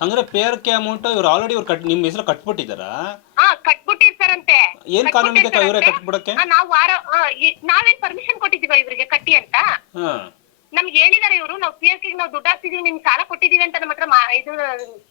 ಹಂಗಾರೆ ಪೇ ಆರ್ ಕೆ ಅಮೌಂಟ್ ಇವ್ರು ಆಲ್ರೆಡಿ ಇವ್ರು ಕಟ್ ನಿಮ್ಮ ಹೆಸರು ಕಟ್ಬಿಟ್ಟಿದ್ದಾರಾ? ಹಾ ಕಟ್ಬಿಟ್ಟಿರ್ತಾರಂತೆ. ಏನ್ ಕಾನೂನು ಇದೆ ಇವರೇ ಕಟ್ಬಿಡಕ್ಕೆ ನಾವು ವಾರ ಆ, ಈ- ನಾವೇನ್ ಪರ್ಮಿಷನ್ ಕೊಟ್ಟಿದೀವ ಇವ್ರಿಗೆ ಕಟ್ಟಿ ಅಂತ? ಹಾ. ನಮ್ಗೆ ಹೇಳಿದಾರೆ ಇವರು ನಾವು ಪಿ ಎಸ್ ಕೆ ನಾವು ದುಡ್ಡು ಹಾಕ್ತಿದೀವಿ ನಿಮ್ಗೆ ಸಾಲ ಕೊಟ್ಟಿದೀವಿ ಅಂತ ಮಾತ್ರ ಹತ್ರ ಮಾ- ಇದು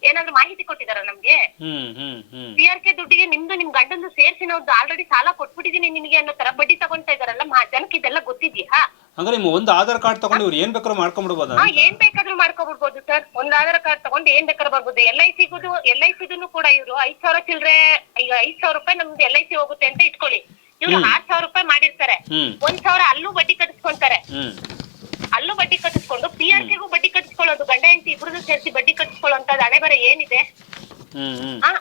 ಏನಾದ್ರು ಮಾಹಿತಿ ಕೊಟ್ಟಿದಾರ ನಮ್ಗೆ? ಹ್ಮ್ ಹ್ಮ್ ಹ್ಮ್. ಪಿ ಆರ್ ಕೆ ದುಡ್ಡಿಗೆ ನಿಮ್ದು ನಿಮ್ ಗಂಡಂದು ಸೇರ್ಸಿ ನಾವು ಆಲ್ರೆಡಿ ಸಾಲ ಕೊಟ್ಬಿಟ್ಟಿದೀನಿ ನಿಮಗೆ ಅನ್ನೋ ತರ ಬಡ್ಡಿ ತಗೊಂತಾ ಇದಾರಲ್ಲ ಮಾ- ಜನಕ್ಕೆ ಇದೆಲ್ಲ ಗೊತ್ತಿದ್ಯಾ? ಹಂಗಾರೆ ನಿಮ್ಮ ಒಂದು ಆಧಾರ್ ಕಾರ್ಡ್ ತಗೊಂಡು ಇವ್ರು ಏನ್ ಬೇಕಾದ್ರೂ ಮಾಡ್ಕೊಂಡ್ಬಿಡ್ಬೋದಾ ಹಾ ಏನ್ ಬೇಕಾದ್ರೂ ಮಾಡ್ಕೊಬಿಡ್ಬೋದು ಸರ್. ಒಂದ್ ಆಧಾರ್ ಕಾರ್ಡ್ ತಗೊಂಡು ಏನ್ ಬೇಕಾದ್ರೂ ಬರ್ಬೋದು ಎಲ್ ಐ ಸಿಗುದು ಎಲ್ ಐ ಕೂಡ ಇವರು ಐದ್ ಸಾವಿರ ಚಿಲ್ರೆ ಈಗ ಐದ್ ಸಾವಿರ ರೂಪಾಯಿ ನಮ್ದು ಎಲ್ ಐ ಸಿ ಹೋಗುತ್ತೆ ಅಂತ ಇಟ್ಕೊಳ್ಳಿ. ಇವ್ರು ಆರ್ ಸಾವಿರ ರೂಪಾಯಿ ಮಾಡಿರ್ತಾರೆ. ಹ್ಮ್. ಒಂದ್ ಸಾವಿರ ಅಲ್ಲೂ ಬಡ್ಡಿ ಕಟ್ಸ್ಕೊಂತಾರೆ. ಹ್ಮ್. ಅಲ್ಲೂ ಬಡ್ಡಿ ಕಟ್ಟಿಸ್ಕೊಂಡು ಪಿ ಆರ್ ಕೆಗೂ ಬಡ್ಡಿ ಕಟ್ಟಿಸ್ಕೊಳ್ಳೋದು ಗಂಡ ಹೆಂಡತಿ ಇಬ್ರದ್ದು ಸೇರಿಸಿ ಬಡ್ಡಿ ಕಟ್ಟಿಸ್ಕೊಳ್ಳೋಂತದ್ದು ಹಣೆ ಬರ ಏನಿದೆ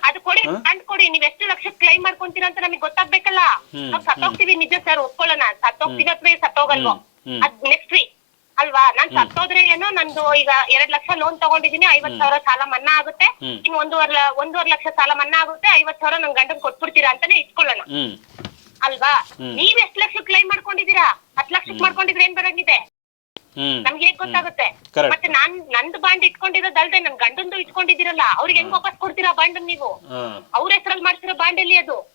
ಅದು ಕೊಡಿ ಫಂಡ್ ಕೊಡಿ ನೀವ್ ಎಷ್ಟು ಲಕ್ಷ ಕ್ಲೈಮ್ ಮಾಡ್ಕೊಂತೀರ ಅಂತ ನಮಗೆ ಗೊತ್ತಾಗ್ಬೇಕಲ್ಲ? ನಾವ್ ಸತ್ತೋಗ್ತೀವಿ ನಿಜ ಸರ್ ಒಪ್ಕೊಳ್ಳೋಣ. ಸತ್ತೋಗ್ತೀವಿ ಅಥವಾ ಸತ್ತೋಗಲ್ವೋ. ಅದ್ ನೆಕ್ಸ್ಟ್ ವೀಕ್ ಅಲ್ವಾ? ನಾನ್ ಸತ್ತೋದ್ರೆ ಏನೋ ನಂದು ಈಗ ಎರಡ್ ಲಕ್ಷ ಲೋನ್ ತಗೊಂಡಿದೀನಿ ಐವತ್ ಸಾವಿರ ಸಾಲ ಮನ್ನಾ ಆಗುತ್ತೆ. ಇನ್ನು ಒಂದೂವರೆ ಒಂದೂವರೆ ಲಕ್ಷ ಸಾಲ ಮನ್ನಾ ಆಗುತ್ತೆ ಐವತ್ ಸಾವಿರ ನನ್ ಗಂಡನ್ ಕೊಟ್ಬಿಡ್ತೀರಾ ಅಂತಾನೆ ಇಟ್ಕೊಳ್ಳೋಣ. ಅಲ್ವಾ? ನೀವ್ ಎಷ್ಟ್ ಲಕ್ಷ ಕ್ಲೈಮ್ ಮಾಡ್ಕೊಂಡಿದೀರಾ ಹತ್ ಲಕ್ಷಕ್ ಮಾಡ್ಕೊಂಡಿದ್ರೆ ಏನ್ ಬರಂಗಿದೆ ನಮ್ಗೆ ಹೇಗ್ ಗೊತ್ತಾಗುತ್ತೆ? Correct. ಮತ್ತೆ ನಾನ್ ನಂದು ಬಾಂಡ್ ಇಟ್ಕೊಂಡಿರೋದಲ್ದೆ ನನ್ ಗಂಡಂದು ಇಟ್ಕೊಂಡಿದ್ದೀರಲ್ಲ ಅವ್ರಿಗೆ ಹೆಂಗ್ ವಾಪಸ್ ಕೊಡ್ತೀರಾ ಬಾಂಡ್ ನೀವು? ಹಾ. ಅವ್ರ ಹೆಸರಲ್ಲಿ ಮಾಡ್ಸಿರೋ ಬಾಂಡ್ ಎಲ್ಲಿ ಅದು.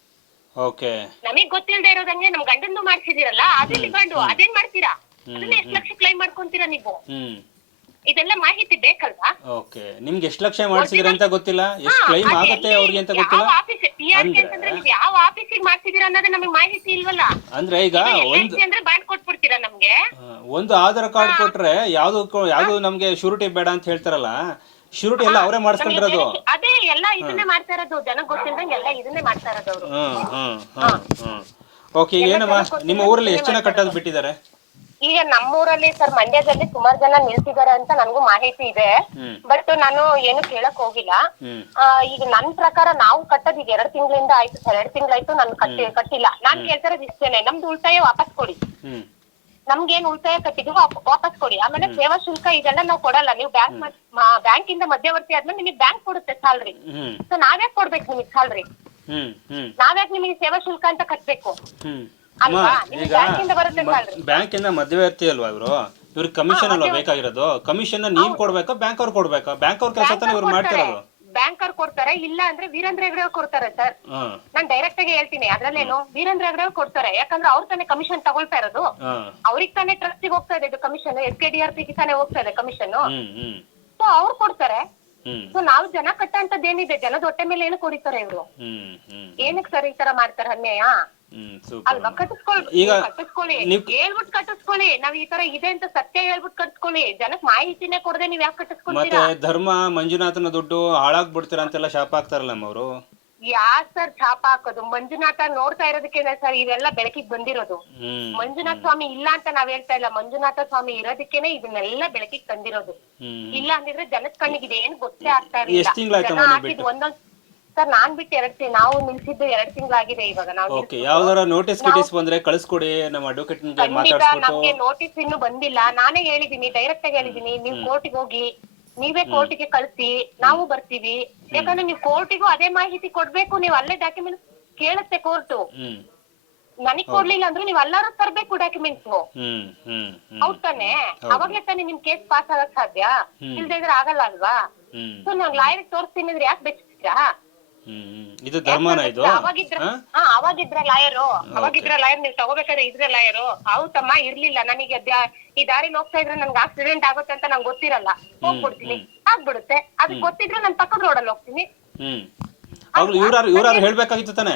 ಓಕೆ. ನಮಗ್ ಗೊತ್ತಿಲ್ಲದೆ ಇರೋದಂಗೆ ನಮ್ ಗಂಡಂದು ಮಾಡ್ಸಿದಿರಲ್ಲ ಅದ್ರಲ್ಲಿ ಬಾಂಡು ಅದೇನ್ ಮಾಡ್ತೀರಾ? ಅದನ್ನ ಎಷ್ಟ್ ಲಕ್ಷ ಕ್ಲೈಮ್ ಮಾಡ್ಕೊಂತೀರಾ ನೀವು? ಹ್ಮ್. ಇದೆಲ್ಲ ಮಾಹಿತಿ ಬೇಕಲ್ವಾ? ಓಕೆ. ನಿಮ್ಗೆ ಎಷ್ಟು ಲಕ್ಷ ಮಾಡಿಸಿದ್ರೆ ಅಂತ ಗೊತ್ತಿಲ್ಲ? ಎಷ್ಟು ಕ್ಲೈಮ್ ಆಗುತ್ತೆ ಅವ್ರಿಗೆ ಅಂತ ಗೊತ್ತಿಲ್ಲ? ಆಫೀಸ್ ಪಿ ಆರ್ ಅಂತಂದ್ರೆ ನೀವು ಯಾವ ಆಫೀಸಿಗೆ ಮಾಡ್ಸಿದೀರಾ ಅನ್ನೋದೇ ನಮಗೆ ಮಾಹಿತಿ ಇಲ್ವಲ್ಲ? ಅಂದ್ರೆ ಈಗ ಒಂದು ಅಂದ್ರೆ ಬಾಂಡ್ ಕೊಟ್ಬಿಡ್ತೀರಾ ನಮ್ಗೆ? ಆ, ಒಂದು ಆಧಾರ್ ಕಾರ್ಡ್ ಕೊಟ್ರೆ ಯಾವ್ದು ಕೊ- ಯಾವ್ದು ನಮ್ಗೆ ಶೂರಿಟಿ ಬೇಡ ಅಂತ ಹೇಳ್ತಾರಲ್ಲ ಶೂರಿಟಿ ಎಲ್ಲ ಅವರೇ ಮಾಡಿಸ್ಕೊಂಡಿರೋದು. ಅದೇ ಎಲ್ಲ ಇದನ್ನೇ ಮಾಡ್ತಾ ಇರೋದು. ಜನ ಗೊತ್ತಿಲ್ದಂಗೆ ಎಲ್ಲ ಇದನ್ನೇ ಮಾಡ್ತಾ ಇರೋದು ಅವರು. ಹ್ಮ್ ಹ್ಮ್ ಹ್ಮ್ ಹ್ಮ್ ಓಕೆ ಏನಮ್ಮ? ನಿಮ್ಮ ಊರಲ್ಲಿ ಎಷ್ಟು ಜನ ಕಟ್ಟೋದು ಬಿಟ್ಟಿದ್ದಾರೆ? ಈಗ ನಮ್ಮೂರಲ್ಲಿ ಸರ್ ಮಂಡ್ಯದಲ್ಲಿ ಸುಮಾರು ಜನ ನಿಲ್ಸಿದಾರೆ ಅಂತ ನನ್ಗೂ ಮಾಹಿತಿ ಇದೆ. ಬಟ್ ನಾನು ಏನು ಕೇಳಕ್ ಹೋಗಿಲ್ಲ. ಆ, ಈಗ ನನ್ ಪ್ರಕಾರ ನಾವು ಕಟ್ಟೋದ್ ಈಗ ಎರಡ್ ತಿಂಗಳಿಂದ ಆಯ್ತು ಸರ್ ಎರಡ್ ತಿಂಗಳಾಯ್ತು ನಾನು ಕಟ್ಟಿ ಕಟ್ಟಿಲ್ಲ. ನಾನ್ ಕೇಳ್ತಿರೋದು ಇಷ್ಟೇನೆ. ನಮ್ದು ಉಳಿತಾಯ ವಾಪಸ್ ಕೊಡಿ. ಹ್ಮ್. ನಮ್ಗೇನ್ ಉಳಿತಾಯ ಕಟ್ಟಿದ್ವಿ ವಾಪಸ್ ಕೊಡಿ. ಆಮೇಲೆ ಸೇವಾ ಶುಲ್ಕ ಇದೆಲ್ಲ ನಾವು ಕೊಡಲ್ಲ. ನೀವು ಬ್ಯಾಂಕ್ ಬ್ಯಾಂಕ್ ಇಂದ ಮಧ್ಯವರ್ತಿ ಆದ್ಮೇಲೆ ನಿಮಗೆ ಬ್ಯಾಂಕ್ ಕೊಡುತ್ತೆ ಸ್ಯಾಲ್ರಿ ಹ್ಮ್. ಸೊ ನಾವ್ಯಾಕ್ ಕೊಡ್ಬೇಕು ನಿಮಗೆ ಸ್ಯಾಲ್ರಿ ಹ್ಮ್. ಹ್ಮ್. ನಾವ್ಯಾಕ್ ನಿಮಗೆ ಸೇವಾ ಶುಲ್ಕ ಅಂತ ಕಟ್ಬೇಕು? ಹ್ಮ್. ಅಮ್ಮ ಅಲ್ವಾ? ನಿಮ್ಗೆ ಈಗ ಬ್ಯಾಂಕಿಂದ ಬರುತ್ತೆ salary. ಬ್ಯಾಂಕಿಂದ ಮಧ್ಯವರ್ತಿ ಅಲ್ವಾ ಇವರು? ಇವ್ರಿಗೆ ಕಮಿಷನ್ ಅಲ್ವಾ ಬೇಕಾಗಿರೋದು? ಕಮಿಷನ್ ನೀವ್ ಕೊಡ್ಬೇಕಾ ಬ್ಯಾಂಕ್ ಅವ್ರು ಕೊಡ್ಬೇಕಾ? ಬ್ಯಾಂಕ್ ಅವ್ರ ಕೆಲಸ ತಾನೇ ಇವ್ರು ಮಾಡ್ತಿರೋದು ಬ್ಯಾಂಕ್ ಅವ್ರು ಕೊಡ್ತಾರೆ ಇಲ್ಲ ಅಂದ್ರೆ ವೀರೇಂದ್ರ ಹೆಗ್ಡೆ ಅವ್ರು ಕೊಡ್ತಾರೆ ಸರ್. ನಾನ್ ಡೈರೆಕ್ಟ್ ಆಗಿ ಹೇಳ್ತೀನಿ ಅದ್ರಲ್ಲೇನು ವೀರೇಂದ್ರ ಹೆಗ್ಡೆ ಅವ್ರು ಕೊಡ್ತಾರೆ ಯಾಕಂದ್ರೆ ಅವ್ರ ತಾನೇ ಕಮಿಷನ್ ತಗೊಳ್ತಾ ಇರೋದು. ಅವ್ರಿಗೆ ತಾನೇ ಟ್ರಸ್ಟಿಗೆ ಹೋಗ್ತಾ ಇದೆ ಇದು commission S K D R P ತಾನೇ ಹೋಗ್ತಾ ಇದೆ ಕಮಿಷನ್ ಹ್ಮ್ ಹ್ಮ್. ಸೊ ಅವ್ರು ಕೊಡ್ತಾರೆ. ಹ್ಮ್. ಸೊ ನಾವು ಜನ ಕಟ್ಟಂತದ್ದೇನಿದೆ ಜನದ ಹೊಟ್ಟೆ ಮೇಲೆ ಏನು ಕೊಡಿತಾರೆ ಇವ್ರು? ಹ್ಮ್ ಹ್ಮ್. ಏನಕ್ ಸರ್ ಈ ತರ ಮಾಡ್ತಾರೆ ಅನ್ಯಾಯ? ಅಲ್ವಾ ಸೂಪರ್ ಈಗ ಕಟ್ಟಿಸ್ಕೊಳ್ಳಿ ಹೇಳ್ಬಿಟ್ಟು ಕಟ್ಟಿಸ್ಕೊಳ್ಳಿ ನಾವ್ ಈ ತರ ಇದೆ ಅಂತ ಸತ್ಯ ಹೇಳ್ಬಿಟ್ಟು ಕಟ್ಟಿಸ್ಕೊಳ್ಳಿ ಜನಕ್ ಮಾಹಿತಿನೇ ಕೊಡದೆ ನೀವ್ ಯಾಕೆ ಮತ್ತೆ ಕಟ್ಟಿಸ್ಕೊಳ್ತೀರಾ ಧರ್ಮ ಮಂಜುನಾಥನ ದುಡ್ಡು ಹಾಳಾಗ್ಬಿಡ್ತೀರ ಅಂತೆಲ್ಲ ಶಾಪ ಹಾಕ್ತಾರಲ್ಲ ಅವರು? ಯಾ ಸರ್ ಶಾಪ ಹಾಕೋದು? ಮಂಜುನಾಥ ನೋಡ್ತಾ ಇರೋದಕ್ಕೆ ಸರ್ ಇವೆಲ್ಲ ಬೆಳಕಿಗೆ ಬಂದಿರೋದು. ಹ್ಮ್ ಮಂಜುನಾಥ ಸ್ವಾಮಿ ಇಲ್ಲ ಅಂತ ನಾವ್ ಹೇಳ್ತಾ ಇಲ್ಲ. ಮಂಜುನಾಥ ಸ್ವಾಮಿ ಇರೋದಕ್ಕೆನೆ ಇದನ್ನೆಲ್ಲ ಬೆಳಕಿಗೆ ತಂದಿರೋದು. ಹ್ಮ್. ಇಲ್ಲ ಅಂದಿದ್ರೆ ಜನದ ಕಣ್ಣಿಗೆ ಇದೇನ್ ಗೊತ್ತೇ ಆಗ್ತಾ ಇರಲಿಲ್ಲ. ಎಷ್ಟ್ ತಿಂಗ್ಳಾಯ್ತಮ್ಮ ಜನ ನೀವು ಹಾಕಿದ್ ಬಿಟ್ಟು? ಒಂದೊಂದ್ ಸರ್ ನಾನ್ ಬಿಟ್ಟು ಎರಡ್ ತಿಂಗ್ ನಾವು ನಿಲ್ಸಿದ್ದು ಎರಡ್ ತಿಂಗಳಾಗಿದೆ ಇವಾಗ. ನಾವು ಓಕೆ ಯಾವ್ದಾರ ನೋಟಿಸ್ ಗಿಟಿಸ್ ಬಂದ್ರೆ ಕಳಿಸ್ಕೊಡಿ ನಮ್ಮ ಅಡ್ವೊಕೇಟ್ ಖಂಡಿತ ಮಾತಾಡ್ಸ್ಬಿಟ್ಟು ನಮ್ಗೆ ನೋಟಿಸ್ ಇನ್ನು ಬಂದಿಲ್ಲ. ನಾನೇ ಹೇಳಿದೀನಿ ಡೈರೆಕ್ಟ್ ಆಗಿ ಹೇಳಿದೀನಿ ನೀವು ಕೋರ್ಟಿಗೆ ಹೋಗಿ ನೀವೇ ಕೋರ್ಟಿಗೆ ಕಳ್ಸಿ ನಾವು ಬರ್ತೀವಿ. ಯಾಕಂದ್ರೆ ನೀವು ಕೋರ್ಟಿಗೂ ಅದೇ ಮಾಹಿತಿ ಕೊಡ್ಬೇಕು ನೀವು ಅಲ್ಲೇ ಡಾಕ್ಯುಮೆಂಟ್ ಕೇಳುತ್ತೆ ಕೋರ್ಟು ಹ್ಮ್. ನನಗ್ ಕೊಡ್ಲಿಲ್ಲ ಅಂದ್ರೆ ನೀವು ಎಲ್ಲಾರು ತರ್ಬೇಕು ಡಾಕ್ಯುಮೆಂಟ್ಸ್ ಹ್ಮ್ ಹ್ಮ್ ಹ್ಮ್ ಹೌದ್ ತಾನೆ? ಅವಾಗ್ಲೇ ತಾನೇ ನಿಮ್ ಕೇಸ್ ಪಾಸ್ ಆಗಕ್ ಸಾಧ್ಯ? ಇಲ್ದೇ ಇದ್ರೆ ಆಗಲ್ಲ ಅಲ್ವಾ? ಹ್ಮ್. ಸೊ ನಾವ್ ಲಾಯರ್ ತೋರಿಸ್ತೀನಿ ಅಂದ್ರೆ ಯಾಕೆ ಬೆಚ್ಚಿಸ್ತೀರಾ? ಹ್ಮ್. ಇದು ಧರ್ಮನ ಇದು? ಅವಾಗಿದ್ರ ಹಾ? ಅವಾಗಿದ್ರ ಲಾಯರು. ಅವಾಗಿದ್ರ ಲಾಯರ್ ನೀವು ತಗೋಬೇಕಾದ್ರೆ ಇದ್ರ ಲಾಯರು. ಹೌದಮ್ಮ ಇರ್ಲಿಲ್ಲ. ನನಗೆ ಈ ದಾರಿಲಿ ಹೋಗ್ತಾ ಇದ್ರೆ ನನ್ಗೆ ಆಕ್ಸಿಡೆಂಟ್ ಆಗುತ್ತೆ ಅಂತ ನಂಗೆ ಗೊತ್ತಿರಲ್ಲ. ಹೋಗ್ಬಿಡ್ತೀನಿ. ಆಗ್ಬಿಡುತ್ತೆ. ಅದ್ ಗೊತ್ತಿದ್ರೆ ನಾನು ಪಕ್ಕದ ರೋಡಲ್ಲಿ ಹೋಗ್ತೀನಿ. ಹ್ಮ್. ಅವ್ರು ಇವ್ರಾರು ಇವ್ರಾರು ಹೇಳ್ಬೇಕಾಗಿತ್ತು ತಾನೆ?